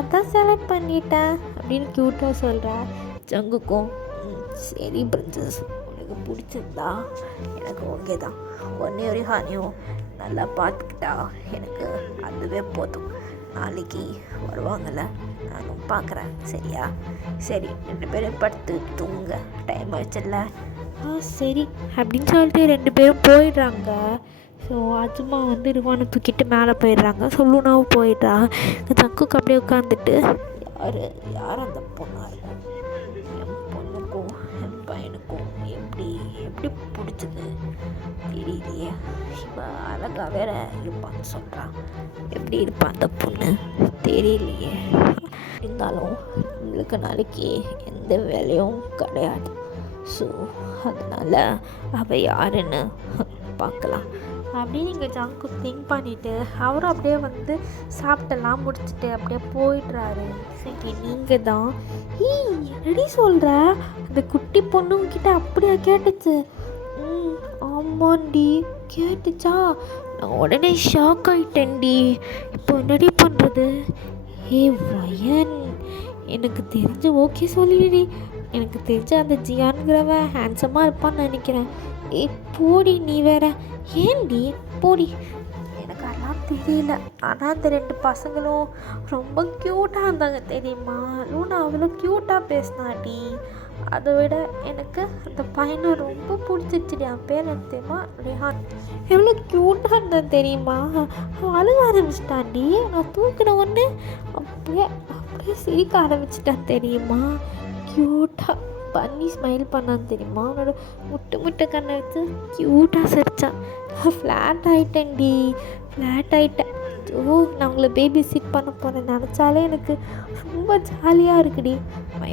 அதான் செலக்ட் பண்ணிட்டேன் அப்படின்னு க்யூட்டாக சொல்கிறா. ஜங்குக்கும் சரி பிரின்சஸ், உனக்கு பிடிச்சிருந்தா எனக்கு ஓகே தான். ஒன்னே ஒரு ஹானியும் நல்லா பார்த்துக்கிட்டா எனக்கு அதுவே போதும். நாளைக்கு வருவாங்கள்ல, நானும் பார்க்குறேன் சரியா? சரி 2 பேரும் படுத்து தூங்க, டைம் ஆயிடுச்சுல்ல. சரி அப்படின்னு சொல்லிட்டு 2 பேரும் போயிடுறாங்க. ஸோ அஜுமா வந்து ருஹானை தூக்கிட்டு மேலே போயிடுறாங்க. ஸோ லூனாவும் போயிடுறா. ஜங்குக்கு அப்படியே உட்காந்துட்டு யார் அந்த பொண்ணாக இருக்கும்? என் பொண்ணுக்கும் என் பையனுக்கும் எப்படி பிடிச்சது தெரியலையே. இவன் அழகா வேற இருப்பான்னு சொல்கிறான். எப்படி இருப்பான் அந்த பொண்ணு தெரியலையே. இருந்தாலும் நம்மளுக்கு நாளைக்கு எந்த வேலையும் கிடையாது. ஸோ அதனால் அவள் யாருன்னு பார்க்கலாம் அப்படின்னு நீங்கள் ஜங்கு திங்க் பண்ணிவிட்டு அவரும் அப்படியே வந்து சாப்பிட்டெல்லாம் முடிச்சுட்டு அப்படியே போயிடுறாரு. சரி நீங்கள் தான் என்னடி சொல்கிற? அந்த குட்டி பொண்ணுங்கிட்ட அப்படியா கேட்டுச்சு? ஆமாண்டி கேட்டுச்சா? நான் உடனே ஷாக் ஆகிட்டேன்டி. இப்போ என்னடி பண்ணுறது? வயன் எனக்கு தெரிஞ்சு ஓகே சொல்லிடி. எனக்கு தெரிஞ்ச அந்த ஜியான்கிறவன் ஹேண்ட்ஸமாக இருப்பான்னு நினைக்கிறேன். போடி நீ வேற. ஏன்டி போடி? எனக்கு அதெல்லாம் தெரியல. ஆனால் அந்த 2 பசங்களும் ரொம்ப க்யூட்டாக இருந்தாங்க தெரியுமா? லூனா அவ்வளோ க்யூட்டாக பேசினாடி. அதை விட எனக்கு அந்த பையனை ரொம்ப பிடிச்சிருச்சுடி. அவன் பேர் எனக்கு தெரியுமா? ரிஹான். எவ்வளோ க்யூட்டாக இருந்தான் தெரியுமா? அவன் அழுக ஆரம்பிச்சிட்டான்டி. நான் தூக்கின உடனே அப்படியே சிரிக்க ஆரம்பிச்சிட்டான் தெரியுமா? க்யூட்டாக பண்ணி ஸ்மைல் பண்ணான்னு தெரியுமா? அவனோட முட்டை கண்ணை வச்சு க்யூட்டாக சிரிச்சான். ஃப்ளாட் ஆகிட்டேன்டி, ஃப்ளாட் ஆகிட்டேன். நான் உங்களை பேபி சிட் பண்ண போகிறேன் நினச்சாலே எனக்கு ரொம்ப ஜாலியாக இருக்குடி.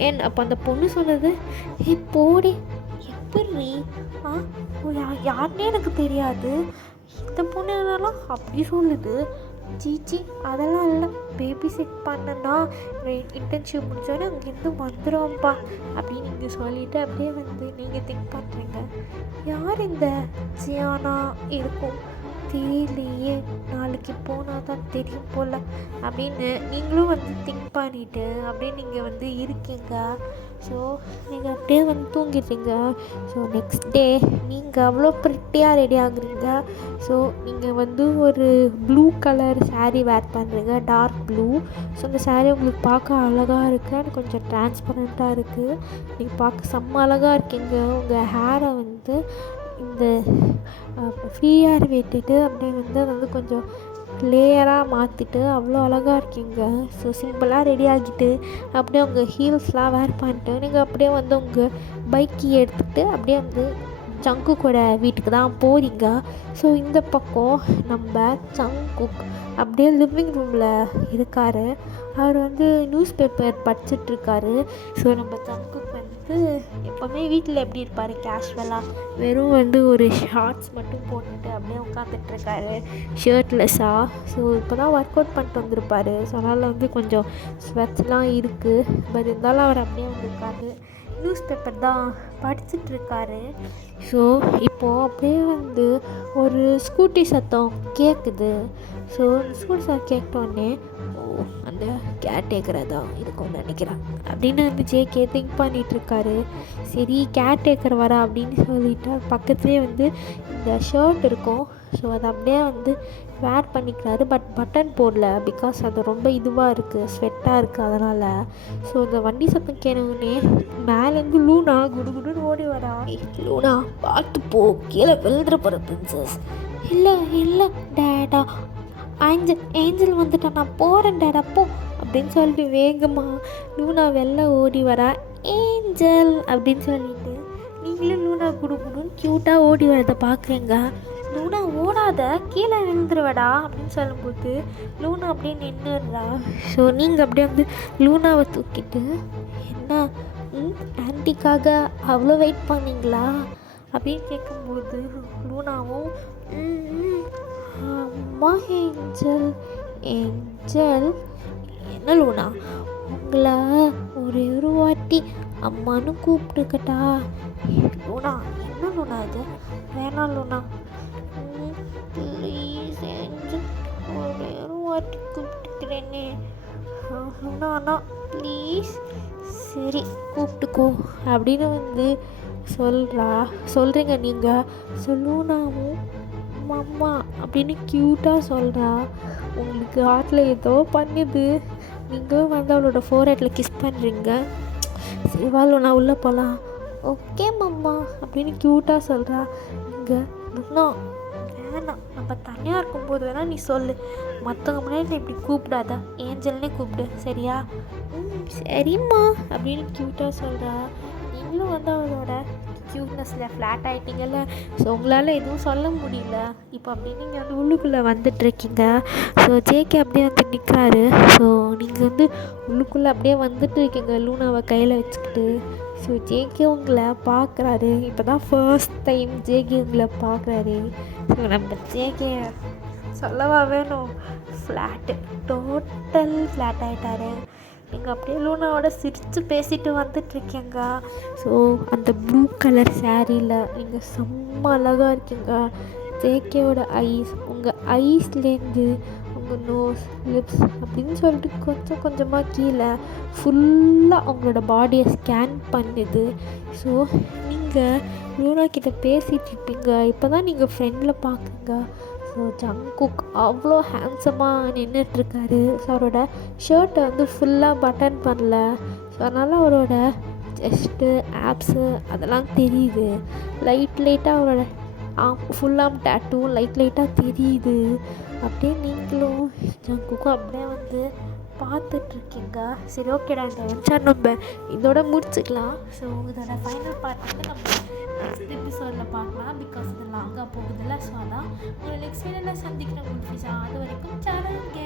ஏன் அப்போ அந்த பொண்ணு சொன்னது போடி எப்படி யாருன்னே எனக்கு தெரியாது. இந்த பொண்ணு என்னலாம் அப்படி சொல்லுது. சீச்சி அதெல்லாம் இல்லை, பேபி சிட் பண்ணனா இன்டர்ன்ஷிப் முடிச்சோடனே அங்கேருந்து வந்துடுவோம்ப்பா அப்படின்னு நீங்கள் சொல்லிவிட்டு அப்படியே வந்து நீங்கள் திங்க் பண்ணுறீங்க, யார் இந்த ஜியானா இருக்கும் தெரியலையே, நாளைக்கு போனால் தான் தெரியும் போல் அப்படின்னு நீங்களும் வந்து திங்க் பண்ணிவிட்டு அப்படியே நீங்கள் வந்து இருக்கீங்க. ஸோ நீங்கள் அப்படியே வந்து தூங்கிடுறீங்க. ஸோ நெக்ஸ்ட் டே நீங்கள் அவ்வளோ ப்ரிட்டியாக ரெடி ஆகுறீங்க. ஸோ நீங்கள் வந்து ஒரு ப்ளூ கலர் saree வேர் பண்ணுறீங்க, டார்க் ப்ளூ. ஸோ அந்த saree உங்களுக்கு பார்க்க அழகாக இருக்குது அண்ட் கொஞ்சம் டிரான்ஸ்பரண்ட்டாக இருக்குது. நீங்கள் பார்க்க செம்ம அழகாக இருக்கீங்க. உங்கள் ஹேரை வந்து இந்த ஃப்ரீ ஹேர் விட்டுட்டு அப்படியே வந்து அதை வந்து கொஞ்சம் லேயராக மாற்றிட்டு அவ்வளோ அழகாக இருக்கீங்க. ஸோ சிம்பிளாக ரெடி ஆகிட்டு அப்படியே உங்கள் ஹீல்ஸ்லாம் வேர் பண்ணிட்டு நீங்கள் அப்படியே வந்து உங்கள் பைக்கை எடுத்துகிட்டு அப்படியே வந்து ஜங்கு கூட வீட்டுக்கு தான் போகிறீங்க. ஸோ இந்த பக்கம் நம்ம ஜங்குக் அப்படியே லிவிங் ரூமில் இருக்கார். அவர் வந்து நியூஸ் பேப்பர் படிச்சிட்ருக்காரு. ஸோ நம்ம ஜங்குக் வந்து எப்போவுமே வீட்டில் எப்படி இருப்பார், கேஷுவலாக வெறும் வந்து ஒரு ஷார்ட்ஸ் மட்டும் போட்டுட்டு அப்படியே உட்காந்துட்ருக்காரு ஷர்ட்லெஸ்ஸாக. ஸோ இப்போ தான் ஒர்க் அவுட் பண்ணிட்டு வந்திருப்பார். ஸோ அதனால் வந்து கொஞ்சம் ஸ்வெட்ஸ்லாம் இருக்குது. பட் இருந்தாலும் அவர் அப்படியே வந்து உட்காந்து நியூஸ் பேப்பர் தான் படிச்சிட்ருக்காரு. ஸோ இப்போது அப்படியே வந்து ஒரு ஸ்கூட்டி சத்தம் கேட்குது. ஸோ ஸ்கூட்டி சத்தம் கேட்டோடனே அந்த கேர்டேக்கரை தான் இருக்கும்னு நினைக்கிறேன் அப்படின்னு வந்து ஜேகே திங்க் பண்ணிகிட்ருக்காரு. சரி கேர்டேக்கர் வரா அப்படின்னு சொல்லிட்டு பக்கத்துலேயே வந்து இந்த ஷர்ட் இருக்கும். ஸோ அதை அப்படியே வந்து வேர் பண்ணிக்கிறாரு. பட் பட்டன் போடல, பிகாஸ் அது ரொம்ப இதுவாக இருக்குது, ஸ்வெட்டாக இருக்குது அதனால். ஸோ இந்த வண்டி சத்தம் கேட்டவுடனே மேலேருந்து லூனா குடுகுடுன்னு ஓடி வரா. லூனா பார்த்து போ, கீழே விழுந்துற போகிற பிரின்சஸ். இல்லை இல்லை டேடா, ஏஞ்சல் வந்துட்டா, நான் போகிறேன் டேடா போ அப்படின்னு சொல்லிட்டு வேகமாக லூனா வெளில ஓடி வரா. ஏஞ்சல் அப்படின்னு சொல்லிட்டு நீங்களும் லூனா குடுகுடுன்னு க்யூட்டாக ஓடி வரதை பார்க்குறீங்க. லூனா ஓடாத, கீழே விழுந்துருவடா அப்படின்னு சொல்லும்போது லூனா அப்படியே நின்றுடுறா. ஸோ நீங்கள் அப்படியே வந்து லூனாவை தூக்கிட்டு, என்ன ஆன்ட்டிக்காக அவ்வளோ வெயிட் பண்ணீங்களா அப்படின்னு கேட்கும்போது லூனாவும் அம்மா ஏஞ்சல் என்ன லூனா, உங்களை ஒரு வாட்டி அம்மானு கூப்பிட்டுக்கட்டா. லூனா என்ன லூனா இது, வேணாம் லூனா ப்ளீஸ் ஏஞ்சல், ஒரு வாட்டி கூப்பிட்டுக்கிறேனே லூனா, அண்ணா ப்ளீஸ், சரி கூப்பிட்டுக்கோ அப்படின்னு வந்து சொல்கிறீங்க நீங்கள். லூனாவும் அம்மா அப்படின்னு க்யூட்டாக சொல்கிறா. உங்களுக்கு ஹார்ட்டில் ஏதோ பண்ணுது. நீங்களும் வந்து அவளோட ஃபோர்ஹெட்டில் கிஸ் பண்ணுறீங்க. சரி வா லூனா உள்ளே போகலாம். ஓகே மம்மா அப்படின்னு க்யூட்டாக சொல்கிறா. இங்கே லூனா வேணாம், நம்ம தனியாக இருக்கும்போது வேணால் நீ சொல்லு, மற்றவங்க முன்னாடி நீ இப்படி கூப்பிடாத, ஏஞ்சல்னே கூப்பிடு சரியா. சரிம்மா அப்படின்னு க்யூட்டாக சொல்கிறா. நீங்களும் வந்து அவளோட க்யூட்னஸில் ஃப்ளாட் ஆகிட்டீங்கல்ல. ஸோ உங்களால் எதுவும் சொல்ல முடியல இப்போ அப்படின்னு நீங்கள் வந்து உள்ளுக்குள்ளே வந்துட்டுருக்கீங்க. ஸோ ஜேகே அப்படியே வந்து நிற்கிறாரு. ஸோ நீங்கள் வந்து உள்ளுக்குள்ளே அப்படியே வந்துட்டு இருக்கீங்க லூனாவை கையில் வச்சுக்கிட்டு. ஸோ ஜேகே உங்களை பார்க்குறாரு. இப்போ தான் ஃபர்ஸ்ட் டைம் ஜேகே உங்களை பார்க்குறாரு. ஸோ நம்ம ஜேகே சொல்லவா வேணும், டோட்டல் ஃப்ளாட் ஆகிட்டாரு. நீங்கள் அப்படியே லூனாவோட சிரித்து பேசிட்டு வந்துட்டுருக்கீங்க. ஸோ அந்த ப்ளூ கலர் சாரியில் நீங்கள் செம்ம அழகாக இருக்கீங்க. ஜேகேவோட ஐஸ், உங்கள் ஐஸ்லேருந்து உங்கள் நோஸ், லிப்ஸ் அப்படின்னு சொல்லிட்டு கொஞ்சம் கொஞ்சமாக கீழே ஃபுல்லாக உங்களோட பாடியை ஸ்கேன் பண்ணுது. ஸோ நீங்கள் லூனா கிட்ட பேசிகிட்டு இருப்பீங்க. இப்போ தான் நீங்கள் ஃப்ரெண்டில் பார்க்குங்க. ஸோ ஜங்குக் அவ்வளோ ஹேண்ட்ஸமாக நின்றுட்டுருக்காரு. ஸோ அவரோட ஷர்ட்டை வந்து ஃபுல்லாக பட்டன் பண்ணல. ஸோ அதனால் அவரோட செஸ்ட்டு, ஆப்ஸு அதெல்லாம் தெரியுது. லைட்டாக அவரோட ஃபுல்லாக டேட்டும் லைட்டாக தெரியுது. அப்படியே நீங்களும் ஜங்குக்கும் அப்படியே வந்து பார்த்துட்ருக்கீங்க. சரி ஓகேடா, இந்த வெப்சைட் நம்ம இதோட முடிச்சுக்கலாம். ஸோ இதோட ஃபைனல் பார்ட் வந்து நம்ம நெக்ஸ்ட் எபிசோடில் பார்க்கலாம். பிகாஸ் இது லாங்காக போகுதில்ல. ஸோ அதான் உங்களை நெக்ஸ்ட் வீடியோவில் சந்திக்கிறேன். அது வரைக்கும் சேனலுங்க.